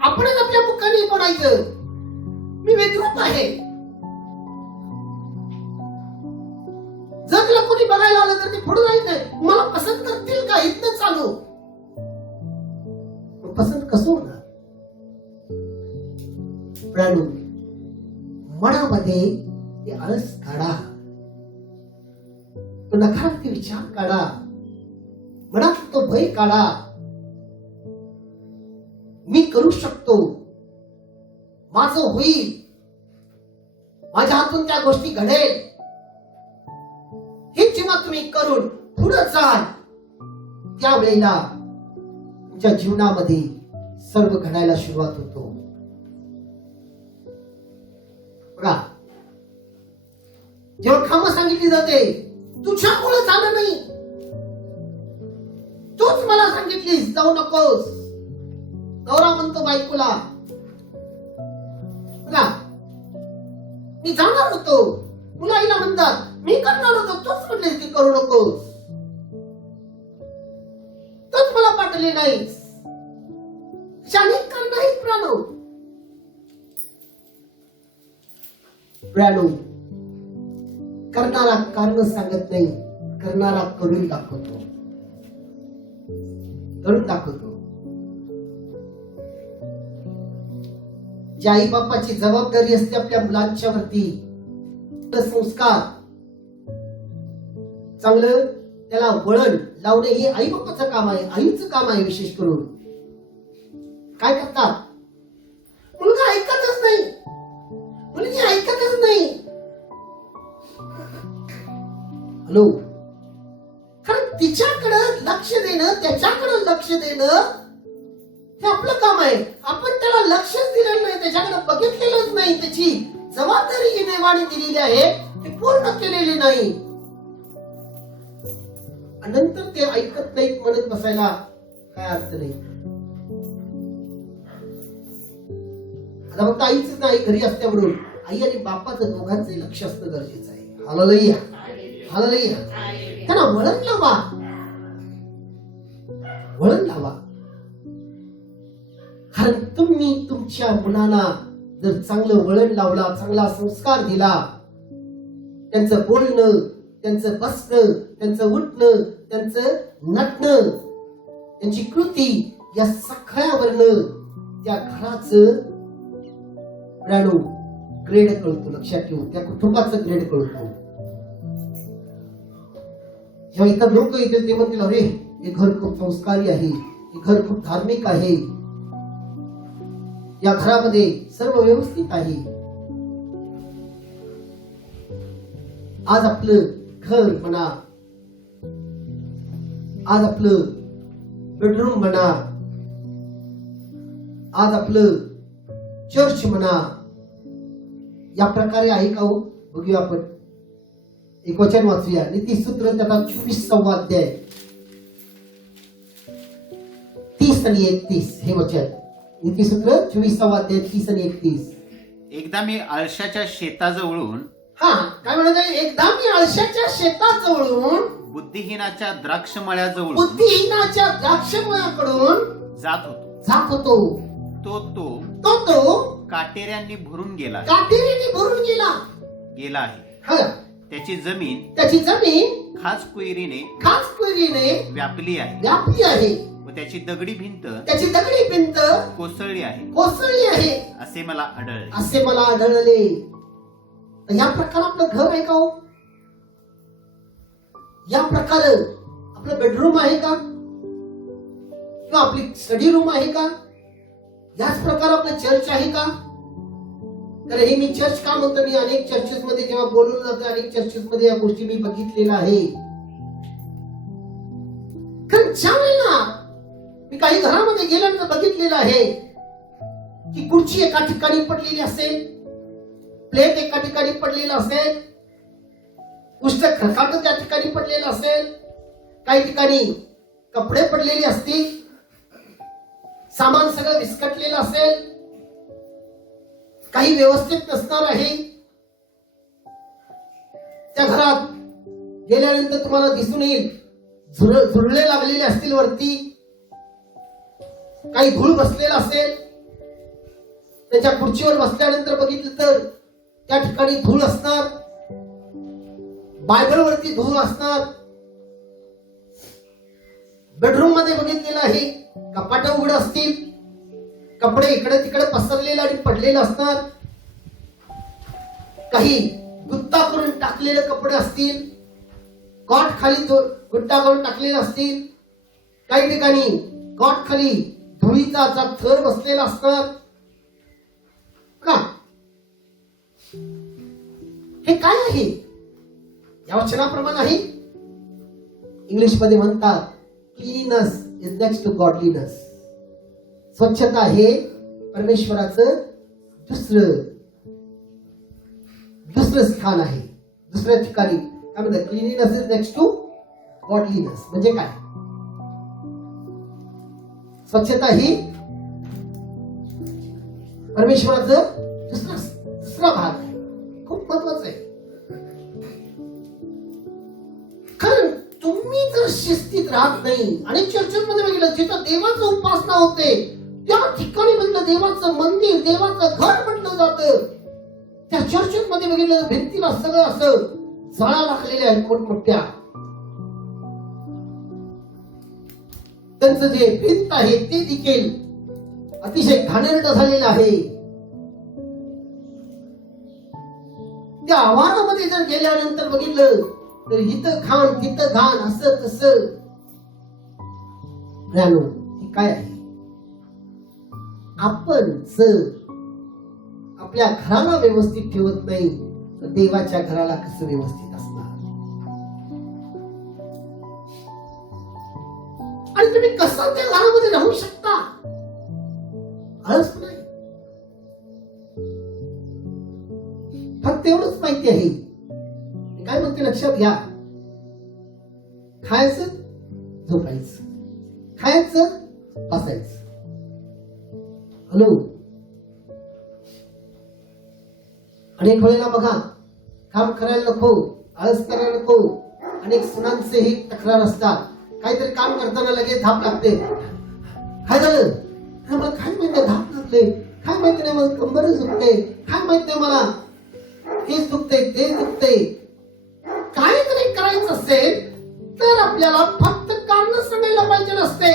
आपणच आपल्या मुखाने म्हणायचं मी विद्रूप आहे. जर तुला कोणी बघायला आलं तर ते पुढे जायचं, मला पसंत करतील का? इथनं चालू. पसंत कसं होणार? मनामध्ये ते आळस काढा, तो नकारात्मक विचार काढा, मनात तो भय काढा. मी करू शकतो, माझं होईल, माझ्या हातून त्या गोष्टी घडेल. हे जेव्हा तुम्ही करून पुढे जाल, त्यावेळेला तुमच्या जीवनामध्ये सर्व घडायला सुरुवात होतो. बघा, जेव्हा कामं सांगितली जाते, तुझ्यामुळे झालं नाही, तूच मला सांगितलीस जाऊ नकोस. नवरा म्हणतो बायकोला, बघा मी जाणार होतो, मुलाईला म्हणतात मी करणार होतो, तूच म्हणलीस की करू नकोस, तूच मला पाठवले नाहीस. अनेक कारण आहेत प्राणो. करणारा कारण सांगत नाही, करणारा करून दाखवतो, करून दाखवतो. ज्या आई बापाची जबाबदारी असते आपल्या मुलांच्या वरती, संस्कार चांगलं त्याला वळण लावणे हे आई बापाचं काम आहे, आईचं काम आहे. विशेष करून काय करतात, मुलगा ऐकतच नाही, मुलगी ऐकतच नाही. हॅलो, कारण तिच्याकडे लक्ष देणं, त्याच्याकडे लक्ष देणं हे आपलं काम आहे. आपण त्याला लक्षच दिलेलं नाही, त्याच्याकडे बघितलेलंच नाही. त्याची जबाबदारी जी देवाने दिलेली आहे ती पूर्ण केलेली नाही. नंतर ते ऐकत नाहीत म्हणत बसायला काय अर्थ नाही. आता फक्त आईच नाही, घरी असल्यावरून आई आणि बापाचं दोघांचे लक्ष असणं गरजेचं आहे. Hallelujah, hallelujah. त्यांना वळण लावा, वळण लावा. कारण तुम्ही तुमच्या मुलांना जर चांगलं वळण लावला, चांगला संस्कार दिला, त्यांचं बोलणं, त्यांचं बसणं, त्यांचं उठणं, त्यांचं नटणं, त्यांची कृती, या सगळ्यावरनं त्या घराचं ग्रेड कळतो. लक्षात ठेवू, त्या कुटुंबाचं ग्रेड कळतो. जेव्हा इतर लोक येतील ते म्हणतील, अरे हे घर खूप संस्कारी आहे, हे घर खूप धार्मिक आहे, या घरामध्ये सर्व व्यवस्थित आहे. आज आपलं घर म्हणा, आज आपलं बेडरूम म्हणा, आज आपलं चर्च म्हणा, या प्रकारे आहे का हो? बघूया आपण. एक वचन वाचूया. नीतिसूत्र त्याचा 24वा अध्याय 30 आणि 31 हे वचन. नीतिसूत्र 24वा अध्याय 30 आणि 31. एकदा मी आळशाच्या शेताजवळून काय म्हणत आहे? एकदा मी आळशाच्या शेताजवळून बुद्धिहीनाच्या द्राक्षमळ्याजवळून बुद्धिहीनाच्या द्राक्षमळ्याकडून जात होतो. तो काटेऱ्यांनी भरून गेला आहे. त्याची जमीन खास कुयरीने व्यापली आहे व त्याची दगडी भिंत कोसळली आहे असे मला आढळले. या प्रकार आपलं घर आहे का हो? या प्रकार आपलं बेडरूम आहे का? किंवा आपली स्टडी रूम आहे का? याच प्रकार आपलं चर्च आहे का? तर हे मी चर्च का म्हणतो? मी अनेक चर्चेस मध्ये जेव्हा बोलून जातो, अनेक चर्चेस मध्ये या गोष्टी मी बघितलेल्या आहे. कारण ज्यावेळेला मी काही घरामध्ये गेल्यानंतर बघितलेलं आहे की खुर्ची एका ठिकाणी पडलेली असेल, प्लेट एका ठिकाणी पडलेला असेल, पुस्तक खरकाट त्या ठिकाणी पडलेलं असेल, काही ठिकाणी कपडे पडलेले असतील, सामान सगळं विस्कटलेलं असेल, काही व्यवस्थित नसणार आहे. त्या घरात गेल्यानंतर तुम्हाला दिसून येईल झुरळे लागलेले असतील वरती, काही धूळ बसलेला असेल. त्याच्या खुर्चीवर बसल्यानंतर बघितलं तर त्या ठिकाणी धूळ असणार, बायबल वरती धूळ असणार. बेडरूम मध्ये बघितलेलं आहे, कपाट उघड असतील, कपडे इकडे तिकडे पसरलेले आणि पडलेले असणार, काही गुत्ता करून टाकलेले कपडे असतील, कॉट खाली गुट्टा करून टाकलेले असतील, काही ठिकाणी कॉट खाली धुळीचा थर बसलेला असणार. का हे काय आहे? या वचनाप्रमाणे आहे. इंग्लिश मध्ये म्हणतात cleanliness is next to godliness. स्वच्छता हे परमेश्वराचं दुसरं स्थान आहे. दुसऱ्या ठिकाणी काय म्हणतात? Cleanliness is next to godliness. म्हणजे काय? स्वच्छता ही परमेश्वराचं दुसरा भाग आहे. खूप महत्वाचं आहे. कारण तुम्ही जर शिस्तीत राहत नाही आणि चर्चेमध्ये बघितलं जिथं देवाचं उपासना होते त्या ठिकाणी बघितलं देवाचं मंदिर, देवाचं घर म्हटलं जातं. त्या चर्चेमध्ये बघितलं भिंतीला सगळं असं जाळा लागलेल्या आहेत मोठमोठ्या. त्यांचं जे भिंत आहे ते देखील अतिशय घाणेरडं झालेलं आहे. त्या आवारामध्ये जर गेल्यानंतर बघितलं तर इथं घाण तिथं घाण, असं तसं. हे काय आहे? आपण जर आपल्या घराला व्यवस्थित ठेवत नाही तर देवाच्या घराला कसं व्यवस्थित असणार? आणि तुम्ही कसं त्या घरामध्ये राहू शकता? आळस नाही. फक्त एवढंच माहिती आहे. काय म्हणते लक्षात घ्या. खायचं, झोपायचं, खायचं, बसायचं. हॅलो. अनेक वेळेला बघा, काम करायला नको, आळस करायला नको. अनेक सुनांचे ही तक्रार असतात. काहीतरी काम करताना लगेच धाप लागते. काय झालं? मला काय माहिती धाप लागले, काय माहिती नाही, मला कंबर दुखते, काय माहित नाही, मला तेच दुखते ते दुखते. काहीतरी करायचं असेल तर आपल्याला फक्त कारण सांगायला पाहिजे नसते.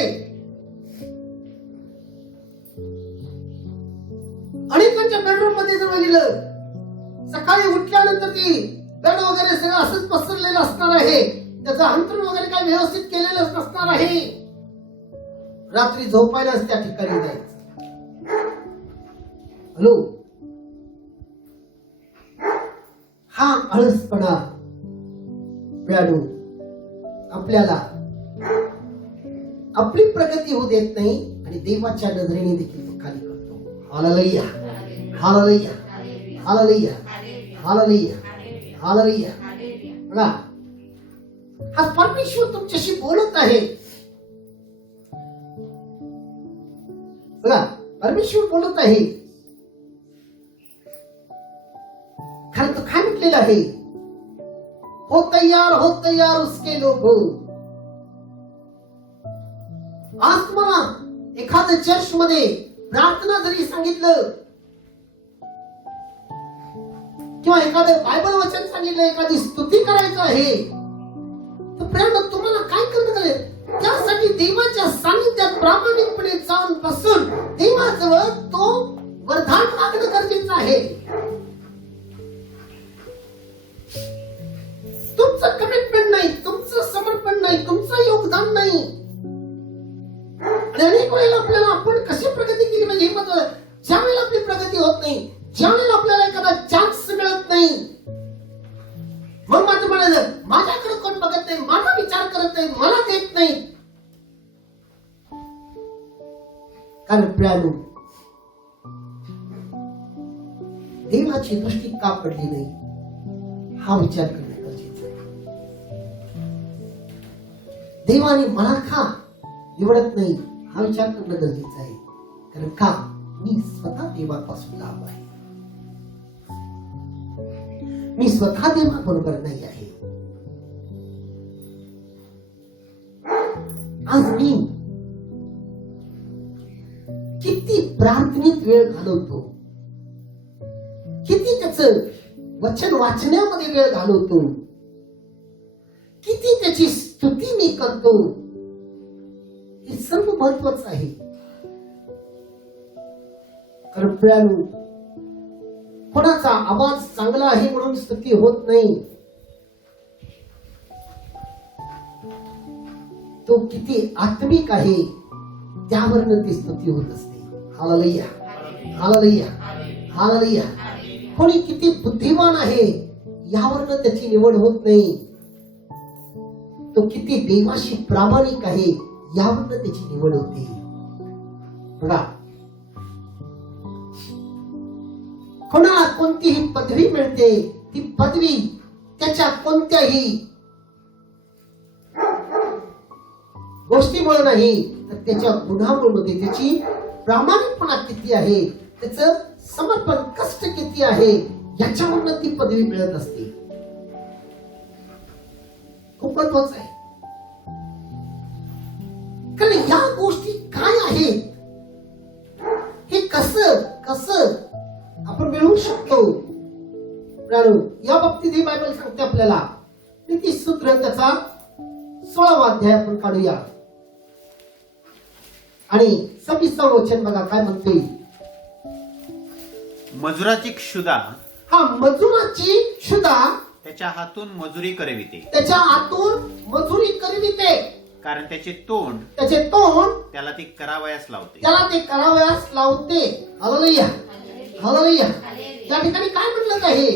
आणि त्यांच्या बेडरूम मध्ये जर बघितलं सकाळी उठल्यानंतर ती बेड वगैरे सगळं असंच पसरलेलं असणार आहे, त्याचं अंतरण वगैरे काही व्यवस्थित केलेलं नसणार आहे. रात्री झोपायलाच त्या ठिकाणी जायचं. हॅलो. हा आळसपणा प्याडू आपल्याला आपली प्रगती होऊ देत नाही आणि देवाच्या नजरेने देखील तो खाली करतो. Hallelujah, hallelujah, hallelujah, hallelujah, hallelujah. बघा, हा परमेश्वर तुमच्याशी बोलत आहे. बघा, परमेश्वर बोलत आहे. खरं तर काय म्हटलेलं आहे? हो तयार उसके लोग हो. आज तुम्हाला एखाद्या चर्च मध्ये प्रार्थना जरी सांगितलं किंवा एखादं बायबल वचन सांगितलं, एखादी स्तुती करायचं आहे, तर प्रेरणा तुम्हाला काय करणं आहे? त्यासाठी देवाच्या सानिध्यात प्रामाणिकपणे जाऊन बसून देवाजवळ तो वरदान मागणं गरजेचं आहे. तुमचं कमिटमेंट नाही, तुमचं समर्पण नाही, तुमचं योगदान नाही. आणि अनेक वेळेला आपल्याला आपण कशी प्रगती केली पाहिजे हे महत्त्वाचं. ज्या वेळेला आपली प्रगती होत नाही, ज्या वेळेला आपल्याला एखादा चान्स मिळत नाही, मग मात्र म्हणायचं माझ्याकडे कोण बघत नाही, माझा विचार करत नाही, मला देत नाही. कारण प्रियानो, देवाची दृष्टी का पडली नाही हा विचार करणं गरजेचं आहे. देवाने मला का निवडत नाही हा विचार करणं गरजेचं आहे. कारण का मी स्वतः देवापासून लांब आहे, मी स्वतः देवाबरोबर नाही आहे. आज मी किती प्रार्थनेत वेळ घालवतो, किती त्याचं वचन वाचण्यामध्ये वेळ घालवतो, किती त्याची स्तुती मी करतो, हे सर्व महत्वाचं आहे. कारण प्रियानो, कोणाचा आवाज चांगला आहे म्हणून स्तुती होत नाही, तो किती आत्मिक आहे त्यावरनं ती स्तुती होत असते. Hallelujah, hallelujah, hallelujah. कोणी किती बुद्धिमान आहे यावरनं त्याची निवड होत नाही, तो किती देवाशी प्रामाणिक आहे यावरनं त्याची निवड होते. बघा, कोणाला कोणतीही पदवी मिळते, ती पदवी त्याच्या कोणत्याही गोष्टीमुळे नाही, तर त्याच्या गुणांमध्ये त्याची प्रामाणिकपणा किती आहे, त्याचं समर्पण कष्ट किती आहे याच्यावरून ती पदवी मिळत असते. खूप महत्वाचं आहे. कारण या गोष्टी काय आहेत हे कसं कसं आपण मिळवू शकतो. या बाबतीत ही बायबल सांगते आपल्याला. नीतिसूत्र त्याचा 16वा अध्याय आपण काढूया आणि 26वा वचन बघा काय म्हणते. मजुराची क्षुधा, हा मजुराची क्षुधा त्याच्या हातून मजुरी करविते, त्याच्या हातून मजुरी करविते. कारण त्याचे तोंड त्याला ती करावयास लावते, त्याला ते करावयास लावते. Hallelujah, hallelujah. या ठिकाणी काय म्हटलं आहे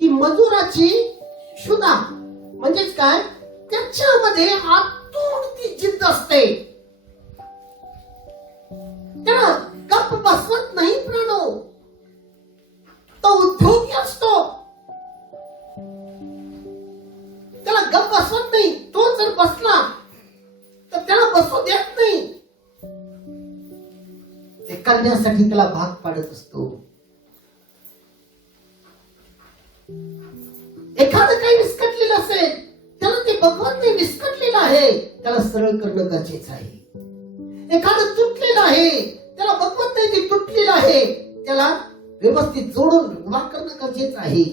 की मजुराची क्षुधा म्हणजेच काय, त्याच्यामध्ये आतून ती जिद्द असते, त्याला गप्प बसवत नाही. प्राणो, तो उद्योगी असतो, त्याला गप्प बसवत नाही. तो जर बसला तर त्याला बसू देत नाही, ते करण्यासाठी त्याला भाग पाडत असतो. एखादं काही विस्कटलेलं असेल त्याला ते बघवत नाही विस्कटलेलं आहे, त्याला सरळ करणं गरजेचं आहे. एखादं तुटलेलं आहे त्याला बघवत नाही ते तुटलेलं आहे, त्याला व्यवस्थित जोडून उभा करणं गरजेचं आहे.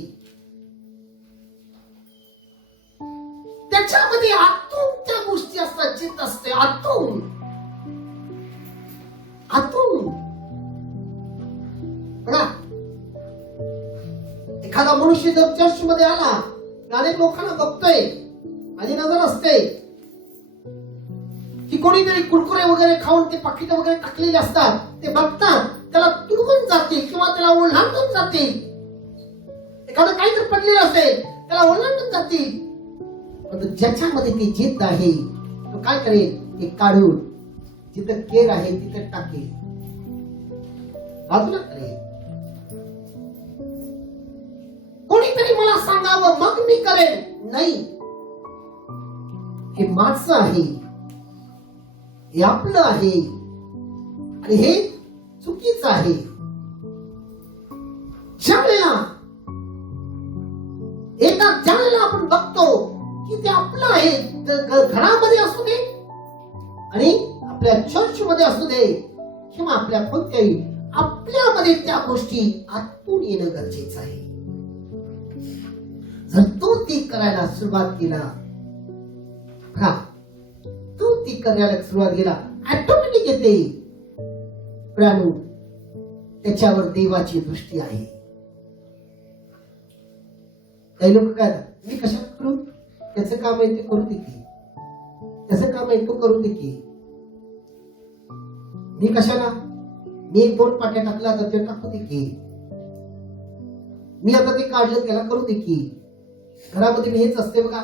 त्याच्यामध्ये आतून त्या गोष्टी असतात, जिद्द असते आतून आतून. बघा, एखादा मनुष्य जर चर्च मध्ये आला, अनेक लोकांना बघतोय, माझी नजर असते की कोणीतरी कुरकुरे वगैरे खाऊन ते पाकिट वगैरे टाकलेले असतात, ते बघतात त्याला तुडवून जातील किंवा त्याला ओलांडून जातील. एखादं काहीतरी पडलेलं असेल त्याला ओलांडून जातील. पण ज्याच्यामध्ये ती जिद्द आहे तो काय करेल, ते काढून जिथं केर आहे तिथं टाकेल, बाजूला करेल. कोणीतरी मला सांगावं मग मी करेन. नाही, हे माझं आहे, हे आपलं आहे आणि हे चुकीचं आहे. ज्यावेळेला ज्यावेळेला आपण बघतो की ते आपलं आहे, घरामध्ये असू दे आणि आपल्या चर्च मध्ये असू दे किंवा आपल्या कोणत्याही, आपल्यामध्ये त्या गोष्टी आतून येणं गरजेचं आहे. जर तो ती करायला सुरुवात केला, तो ती करायला सुरुवात केला, ऑटोमॅटिक येते प्राणू, त्याच्यावर देवाची दृष्टी आहे. काही लोक काय, मी कशाला करू, त्याचं काम आहे ते करू दे की, त्याचं काम आहे तो करू दे की, मी कशाला, मी एक दोन पाट्या टाकला तर ते टाकू दे की, मी आता ते काढलं त्याला करू दे की. घरामध्ये मी हेच असते बघा,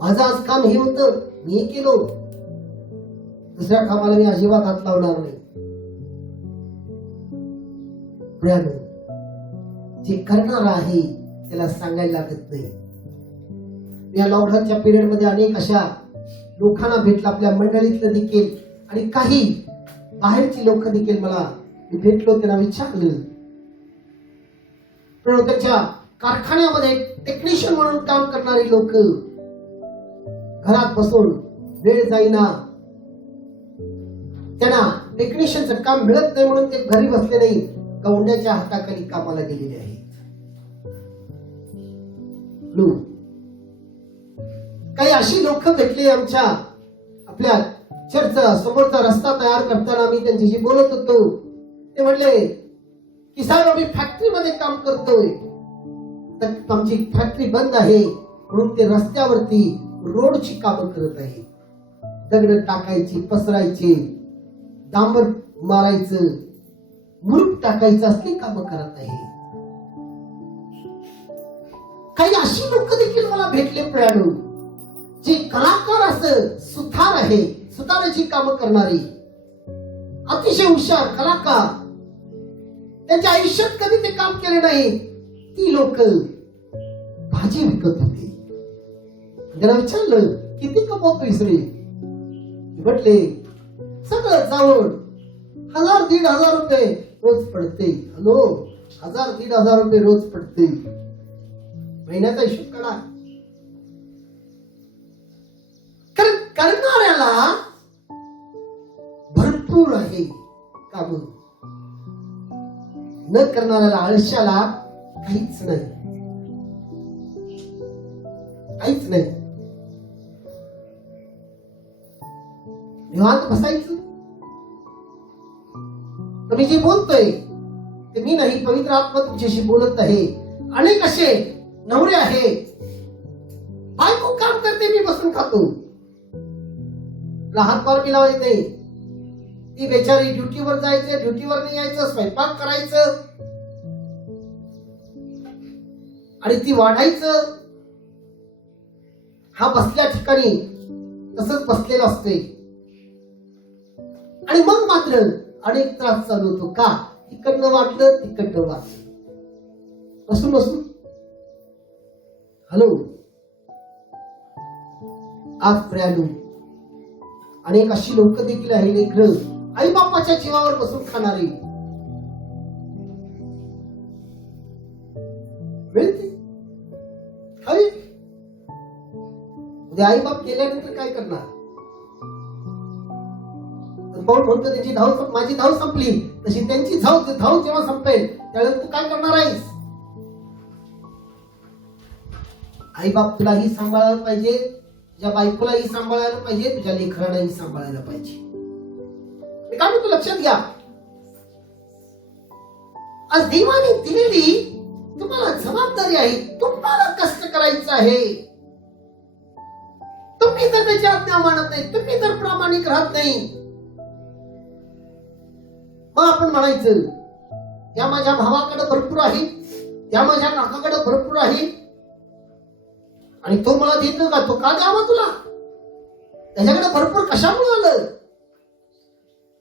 माझं आज काम हे होतं मी हे केलो, दुसऱ्या कामाला मी अजिबात हात लावणार नाही. जे करणार आहे त्याला सांगायला लागत नाही. या लॉकडाऊनच्या पिरियड मध्ये अनेक अशा लोकांना भेटलं, आपल्या मंडळीतलं देखील आणि काही बाहेरची लोक देखील मला भेटलो, त्यांना विचारलं. त्याच्या कारखान्यामध्ये टेक्निशियन म्हणून काम करणारी लोक घरात बसून वेळ जाईना, त्यांना टेक्निशियनचं काम मिळत नाही म्हणून ते घरी बसले नाही, गौंड्याच्या हाताखाली कामाला गेलेले आहेत. काही अशी लोक भेटली आमच्या आपल्या चर्चचा समोरचा रस्ता तयार करताना मी त्यांच्याशी बोलत होतो. ते म्हणले की साहेब आम्ही फॅक्टरीमध्ये काम करतोय, तर आमची फॅक्टरी बंद आहे म्हणून ते रस्त्यावरती रोडची कामं करत आहे. दगड टाकायची, पसरायचे, डांबर मारायचं, मुरुम टाकायचं असली कामं करत आहे. काही अशी लोक देखील मला भेटले प्रयाणू, जे कलाकार असं सुतार आहे, सुताराची कामं करणारी, अतिशय हुशार कलाकार, त्यांच्या आयुष्यात कधी ते काम केले नाही. ती लोक भाजी विकत होती. त्याला विचारलं किती कमवतोयस रे, म्हटले सगळं जाऊन 1000-1500 रुपये रोज पडते. हॅलो, 1000-1500 रुपये रोज पडते, महिन्याचा हिशोब काढा. कारण करणाऱ्याला भरपूर आहे काम, न करणाऱ्याला, आळशाला काहीच नाही, काहीच नाही. निवांत बसायचं. तर मी जे बोलतोय ते मी नाही, पवित्र आत्मा तुमच्याशी बोलत आहे. अनेक असे नवरे आहेत, बायको काम करते, मी बसून खातो, हातभार मी लावायचं नाही. ती बेचारी ड्युटीवर जायचं, ड्युटीवर नाही यायचं, स्वयंपाक करायचं आणि ती वाढायचं. हा बसल्या ठिकाणी तसंच बसलेला असते आणि मग मात्र अनेक त्रास चालू होतो. का? इकडनं वाटलं, तिकडनं वाटलं, बसून बसून. हॅलो, आज प्रयाणू अनेक अशी लोक देखील आहे, लेकरं आई बापाच्या जीवावर बसून खाणारी मिळते. अरे उद्या आई बाप गेल्यानंतर काय करणार? कोण म्हणतो त्याची धाव, माझी धाव संपली, तशी त्यांची धाव जेव्हा संपेल त्यावेळेस तू काय करणार आहेस? आई बाप तुलाही सांभाळायला पाहिजे, तुझ्या बायकोलाही सांभाळायला पाहिजे, तुझ्या लेकरांनाही सांभाळायला पाहिजे. काय तू लक्षात घ्या, आज देवाने दिलेली तुम्हाला जबाबदारी आहे. तुम्हाला कष्ट करायचं आहे. तुम्ही जर त्याची आज्ञा मानत नाही, तुम्ही जर प्रामाणिक राहत नाही, मग आपण म्हणायचं त्या माझ्या भावाकडे भरपूर आहे, त्या माझ्या काकाकडे भरपूर आहे आणि तो मला देत का, तो का द्यावा तुला? त्याच्याकडे भरपूर कशामुळे आलं?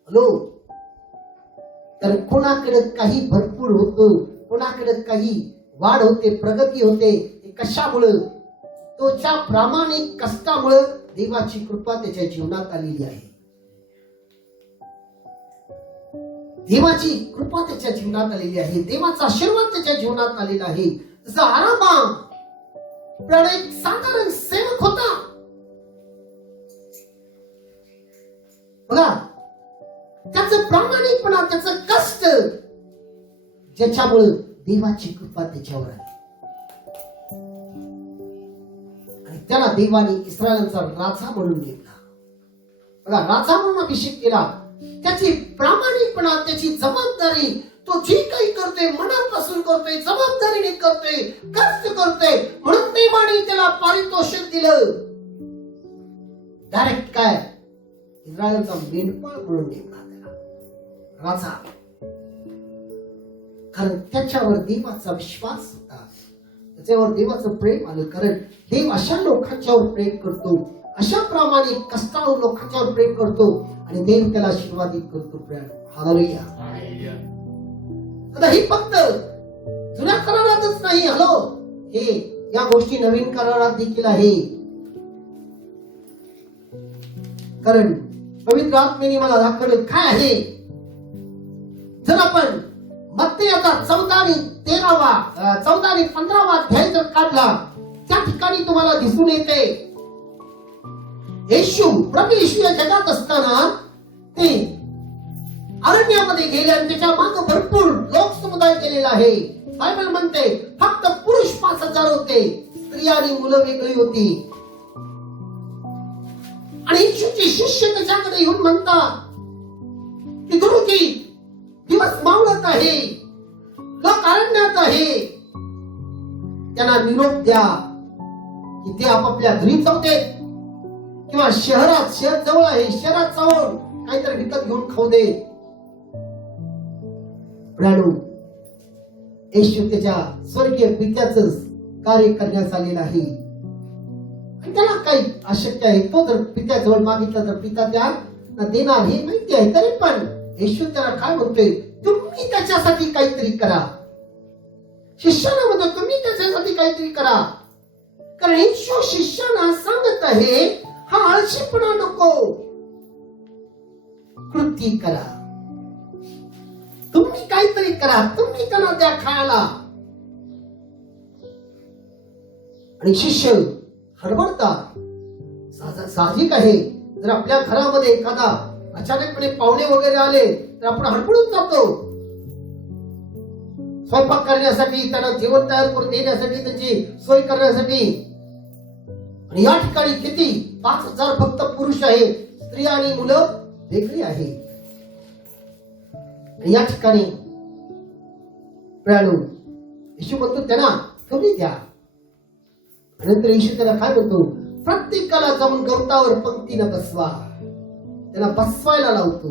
हॅलो, तर कोणाकडे काही भरपूर होतं कोणाकडे काही वाढ होते, प्रगती होते, हे कशामुळं? तो ज्या प्रामाणिक कष्टामुळं देवाची कृपा त्याच्या जीवनात आलेली आहे. देवाची कृपा त्याच्या जीवनात आलेली आहे. देवाचा आशीर्वाद त्याच्या जीवनात आलेला आहे. जसा आराम एक साधारण सेवक होता. बघा, त्याचं प्रामाणिकपणा, त्याचं कष्ट, ज्याच्यामुळे देवाची कृपा त्याच्यावर आली आणि त्याला देवाने इस्रायलचा राजा म्हणून नेमला. बघा, राजा म्हणून अभिषेक केला. त्याची प्रामाणिकपणा, त्याची जबाबदारी, तो जी काही करतोय मनापासून करतोय, जबाबदारीने करतोय, कष्ट करतोय, म्हणून देवाने त्याला पारितोषिक दिलं. डायरेक्ट काय, इस्रायलचा मेंढपाळ म्हणून नेमला त्याला राजा. कारण त्याच्यावर देवाचा विश्वास होता, त्याच्यावर देवाचं प्रेम आलं. कारण देव अशा लोकांच्यावर प्रेम करतो, अशा प्रामाणिक कष्टाळू लोकांच्यावर प्रेम करतो आणि देव त्याला आशीर्वादित करतो. हालेलुया. आता ही फक्त जुन्या करारातच नाही, हॅलो, हे या गोष्टी नवीन करारात देखील आहे. कारण पवित्र आत्मेने मला दाखवलं काय आहे. जर आपण मत्ती आता 14 आणि 15 अध्याय जर काढला, त्या ठिकाणी तुम्हाला दिसून येते प्रभू येशू या जगात असताना ते अरण्यामध्ये गेले आणि त्याच्या मागे भरपूर लोक समुदाय गेलेला आहे. बायबल म्हणते फक्त पुरुष 5,000 होते, स्त्रिया आणि मुलं वेगळी होती. आणि येशूचे शिष्य त्याच्याकडे येऊन म्हणतात की गुरु की दिवस मावळत आहे, लोक अरण्यात आहे, त्यांना निरोप द्या की ते आपापल्या घरी जाऊ दे किंवा शहर जवळ आहे, शहरात जाऊन काहीतरी विकत घेऊन खाऊ दे. येशू त्याच्या स्वर्गीय पित्याचं कार्य करण्यास आलेला आहे आणि त्याला काही अशक्य आहे. तो जर पित्याजवळ मागितला तर पिता त्या देणार हे माहिती आहे. तरी पण येशू त्याला काय म्हणतोय, तुम्ही त्याच्यासाठी काहीतरी करा. शिष्याला म्हणतो तुम्ही त्याच्यासाठी काहीतरी करा. कारण येशू शिष्याला सांगत आहे, हा आळशीपणा नको, कृती करा. तुम्ही काहीतरी करा, तुम्ही त्यांना द्या खायला. आणि शिष्य हडबडतात. साहजिक आहे, जर आपल्या घरामध्ये एखादा अचानकपणे पाहुणे वगैरे आले तर आपण हडबडून जातो. स्वयंपाक करण्यासाठी, त्यांना जेवण तयार करून देण्यासाठी, त्यांची सोय करण्यासाठी. आणि या ठिकाणी किती 5,000 फक्त पुरुष आहे, स्त्रिया आणि मुलं वेगळी आहे. या ठिकाणी येशू म्हणतो त्यांना तुम्ही द्या. नंतर येशू त्याला काय म्हणतो, प्रत्येकाला जाऊन गवतावर पंक्तीनं बसवा. त्यांना बसवायला लावतो.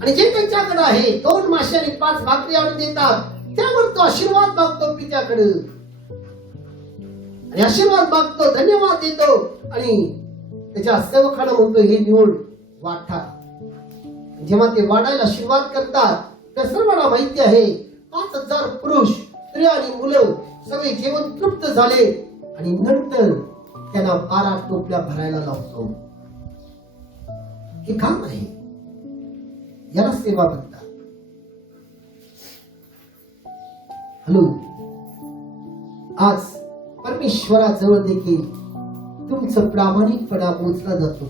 आणि जे त्यांच्याकडे आहे 2 मासे आणि 5 भाकरी आणून देतात, त्यावर तो आशीर्वाद मागतो पित्याकडे. आणि आशीर्वाद मागतो, धन्यवाद देतो आणि त्याच्या सेवकाला म्हणतो हे निवड वाटा. जेव्हा ते वाढायला सुरुवात करतात तर सर्वांना माहिती आहे 5,000 पुरुष, स्त्रिया आणि मुलं सगळे जेवण तृप्त झाले. आणि नंतर त्यांना 12 टोपल्या भरायला लावतो. हे काम आहे, याला सेवा म्हणतात. हॅलो, आज परमेश्वराजवळ देखील तुमचं प्रामाणिकपणा मोजला जातो.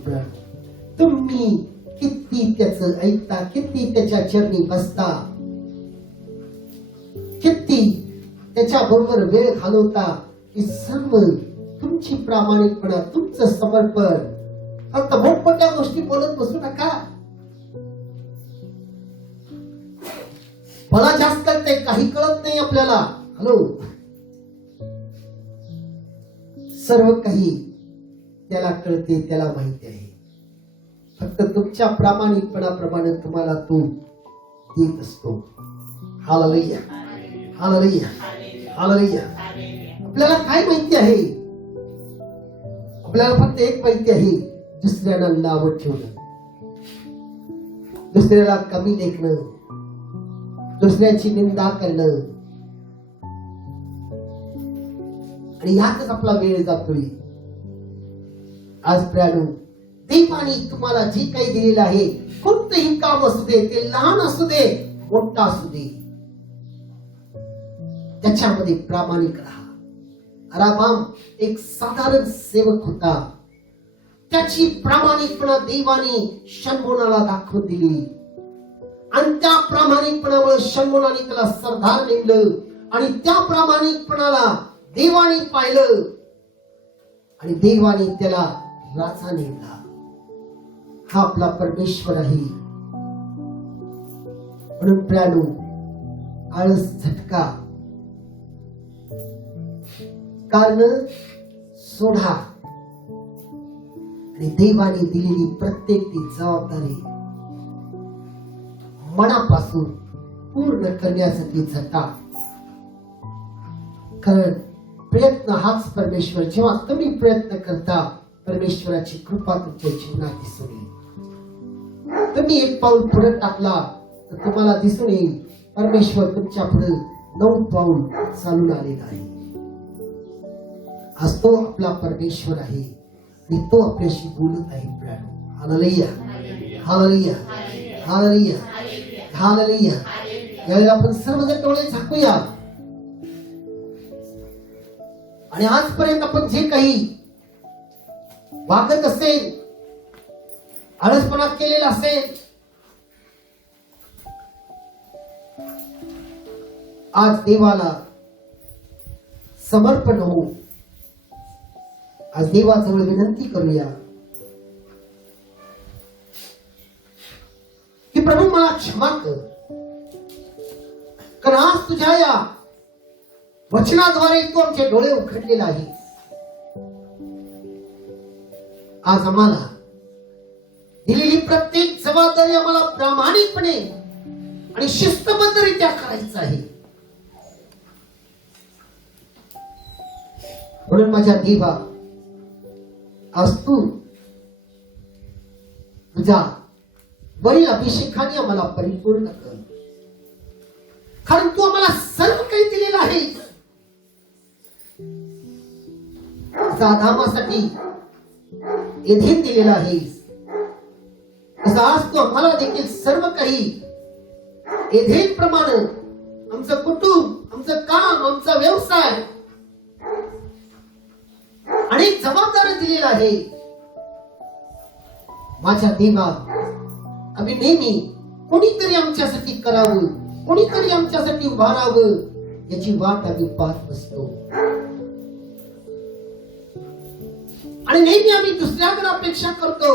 तुम्ही किती त्याचं ऐकता, किती त्याच्या चरणी बसता, किती त्याच्या बरोबर वेळ घालवता, ही सर्व तुमची प्रामाणिकपणा, तुमचं समर्पण. फक्त मोठमोठ्या गोष्टी बोलत बसू नका. मला जास्त कळते, काही कळत नाही आपल्याला. हॅलो, सर्व काही त्याला कळते, त्याला माहिती आहे. फक्त तुमच्या प्रामाणिकपणाप्रमाणे तुम्हाला तो देत असतो. Hallelujah, hallelujah, hallelujah. आपल्याला काय माहिती आहे? आपल्याला फक्त एक माहिती आहे, दुसऱ्याला नाव ठेवणं, दुसऱ्याला कमी लेखणं, दुसऱ्याची निंदा करणं, आणि यातच आपला वेळ जातोय. आज प्राणू, देवाने तुम्हाला जे काही दिलेलं आहे, कोणतंही काम असू दे, ते लहान असू दे मोठा असू दे, त्याच्यामध्ये प्रामाणिक राहा. अराबाम एक साधारण सेवक होता. त्याची प्रामाणिकपणा देवाने शमोनाला दाखवून दिली, आणि त्या प्रामाणिकपणामुळे शमोनाने त्याला सरदार नेमलं, आणि त्या प्रामाणिकपणाला देवाने पाहिलं, आणि देवाने त्याला राजा नेमला. हा आपला परमेश्वर आहे. म्हणून प्राणू, आळस झटका, कारण सोडा, आणि देवाने दिलेली प्रत्येक ती जबाबदारी मनापासून पूर्ण करण्यासाठी झटा. कारण प्रयत्न हाच परमेश्वर. जेव्हा तुम्ही प्रयत्न करता, परमेश्वराची कृपा तुमच्या जीवनात दिसून येईल. तुम्ही एक पाऊल पुढे टाकला तर तुम्हाला दिसून येईल परमेश्वर तुमच्या पुढे 9 पाऊल चालून आलेला आहे. आज तो आपला परमेश्वर आहे, आणि तो आपल्याशी बोलत आहे. प्राणू, हालेलुया, हालेलुया, हालेलुया, हालेलुया. यावेळी आपण सर्वजण डोळे झाकूया, आणि आजपर्यंत आपण जे काही वागत असेल, आळसपणा केलेला असेल, आज देवाला समर्पण होऊ. आज देवाजवळ विनंती करूया की प्रभू मला क्षमा कर, कारण आज तुझ्या या वचनाद्वारे तू आमचे डोळे उघडलेला आहे. आज आम्हाला दिलेली प्रत्येक जबाबदारी आम्हाला प्रामाणिकपणे आणि शिस्तबद्धरित्या करायचं आहे. म्हणून माझ्या देवा, आज तू तुझ्या वरील अभिषेकाने आम्हाला परिपूर्ण कर, कारण तू आम्हाला सर्व काही दिलेलं आहे. आदामासाठी एधेन दिलेला आहे, तसं आज तू आम्हाला देखील सर्व काही एधेन प्रमाणे आमचं कुटुंब, आमचं काम, आमचा व्यवसाय अनेक जबाबदारी दिलेला आहे. माझ्या देवा, आम्ही नेहमी कोणीतरी आमच्यासाठी करावं, कोणीतरी आमच्यासाठी उभा राहावं याची वाट आम्ही पाहत बसतो, आणि नेहमी आम्ही दुसऱ्याकडे अपेक्षा करतो.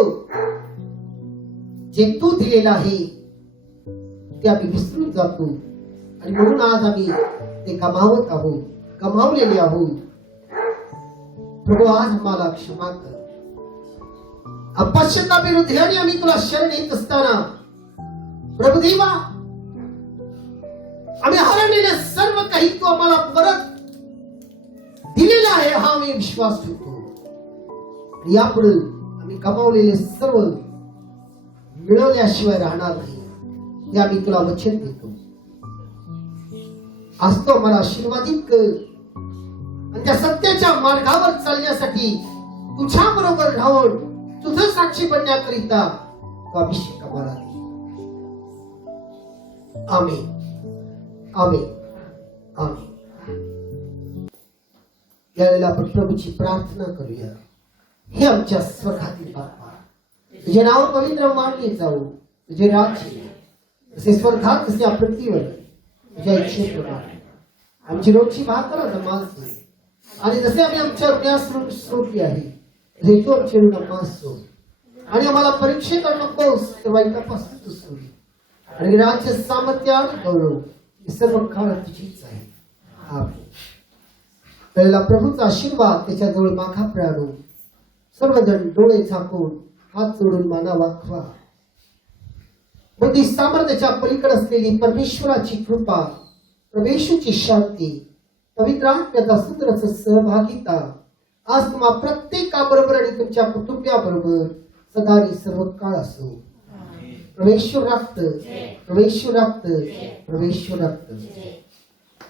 जे तू दिलेलं आहे ते आम्ही विसरून जातो, आणि म्हणून आज आम्ही ते कमावत आहोत, कमावलेले आहोत. प्रभू, आज आम्हाला क्षमा कर. अपश्यताविरुद्ध आम्ही तुला शरण येत असताना प्रभुदेवा, आम्ही हरवलेले सर्व काही तू आम्हाला परत दिलेलं आहे हा आम्ही विश्वास ठेवतो. यापुढे आम्ही कमावलेले सर्व मिळवल्याशिवाय राहणार नाही हे आम्ही तुला वचन देतो. आज तो आम्हाला आशीर्वादित कर, आणि त्या सत्याच्या मार्गावर चालण्यासाठी तुझ्या बरोबर राहून तुझं साक्षी बनण्याकरिता तो अभिषेक आम्हाला दे. आमेन, आमेन, आमेन. यावेळेला आपण प्रभूची प्रार्थना करूया. हे आमच्या स्वर्गातील बाप्पा, तुझे नाव पवित्र मानले जाऊ, तुझे राज्य जसे स्वर्गात तसे पृथ्वीवर तुझ्या इच्छेप्रमाणे आमची रोजची भाकर आम्हाला दे, आणि जसे आम्ही आमच्या ऋणास सोडली आहे तसे तू आमचे ऋण आम्हाला सोड, आणि आम्हाला परीक्षेत नकोस तर वाईटापासून तू सोड, आणि राज्य, सामर्थ्य आणि गौरव हे सर्व काळ तुझीच आहे. आमेन. त्याला प्रभूचा आशीर्वाद त्याच्याजवळ मागा. प्राणू, सर्वजण डोळे झाकून हात जोडून माना वाकवा. बुद्धी सामर्थ्याच्या पलीकडे असलेली परमेश्वराची कृपा, प्रभूची शांती, पवित्र आत्म्याचा सुंदर सहभागिता आज तुम्हा प्रत्येकाबरोबर आणि तुमच्या कुटुंबाबरोबर सदा सर्व काळ असो. प्रभेश्वर रक्त प्रभेश्वर रक्त प्रभेश्वर रक्त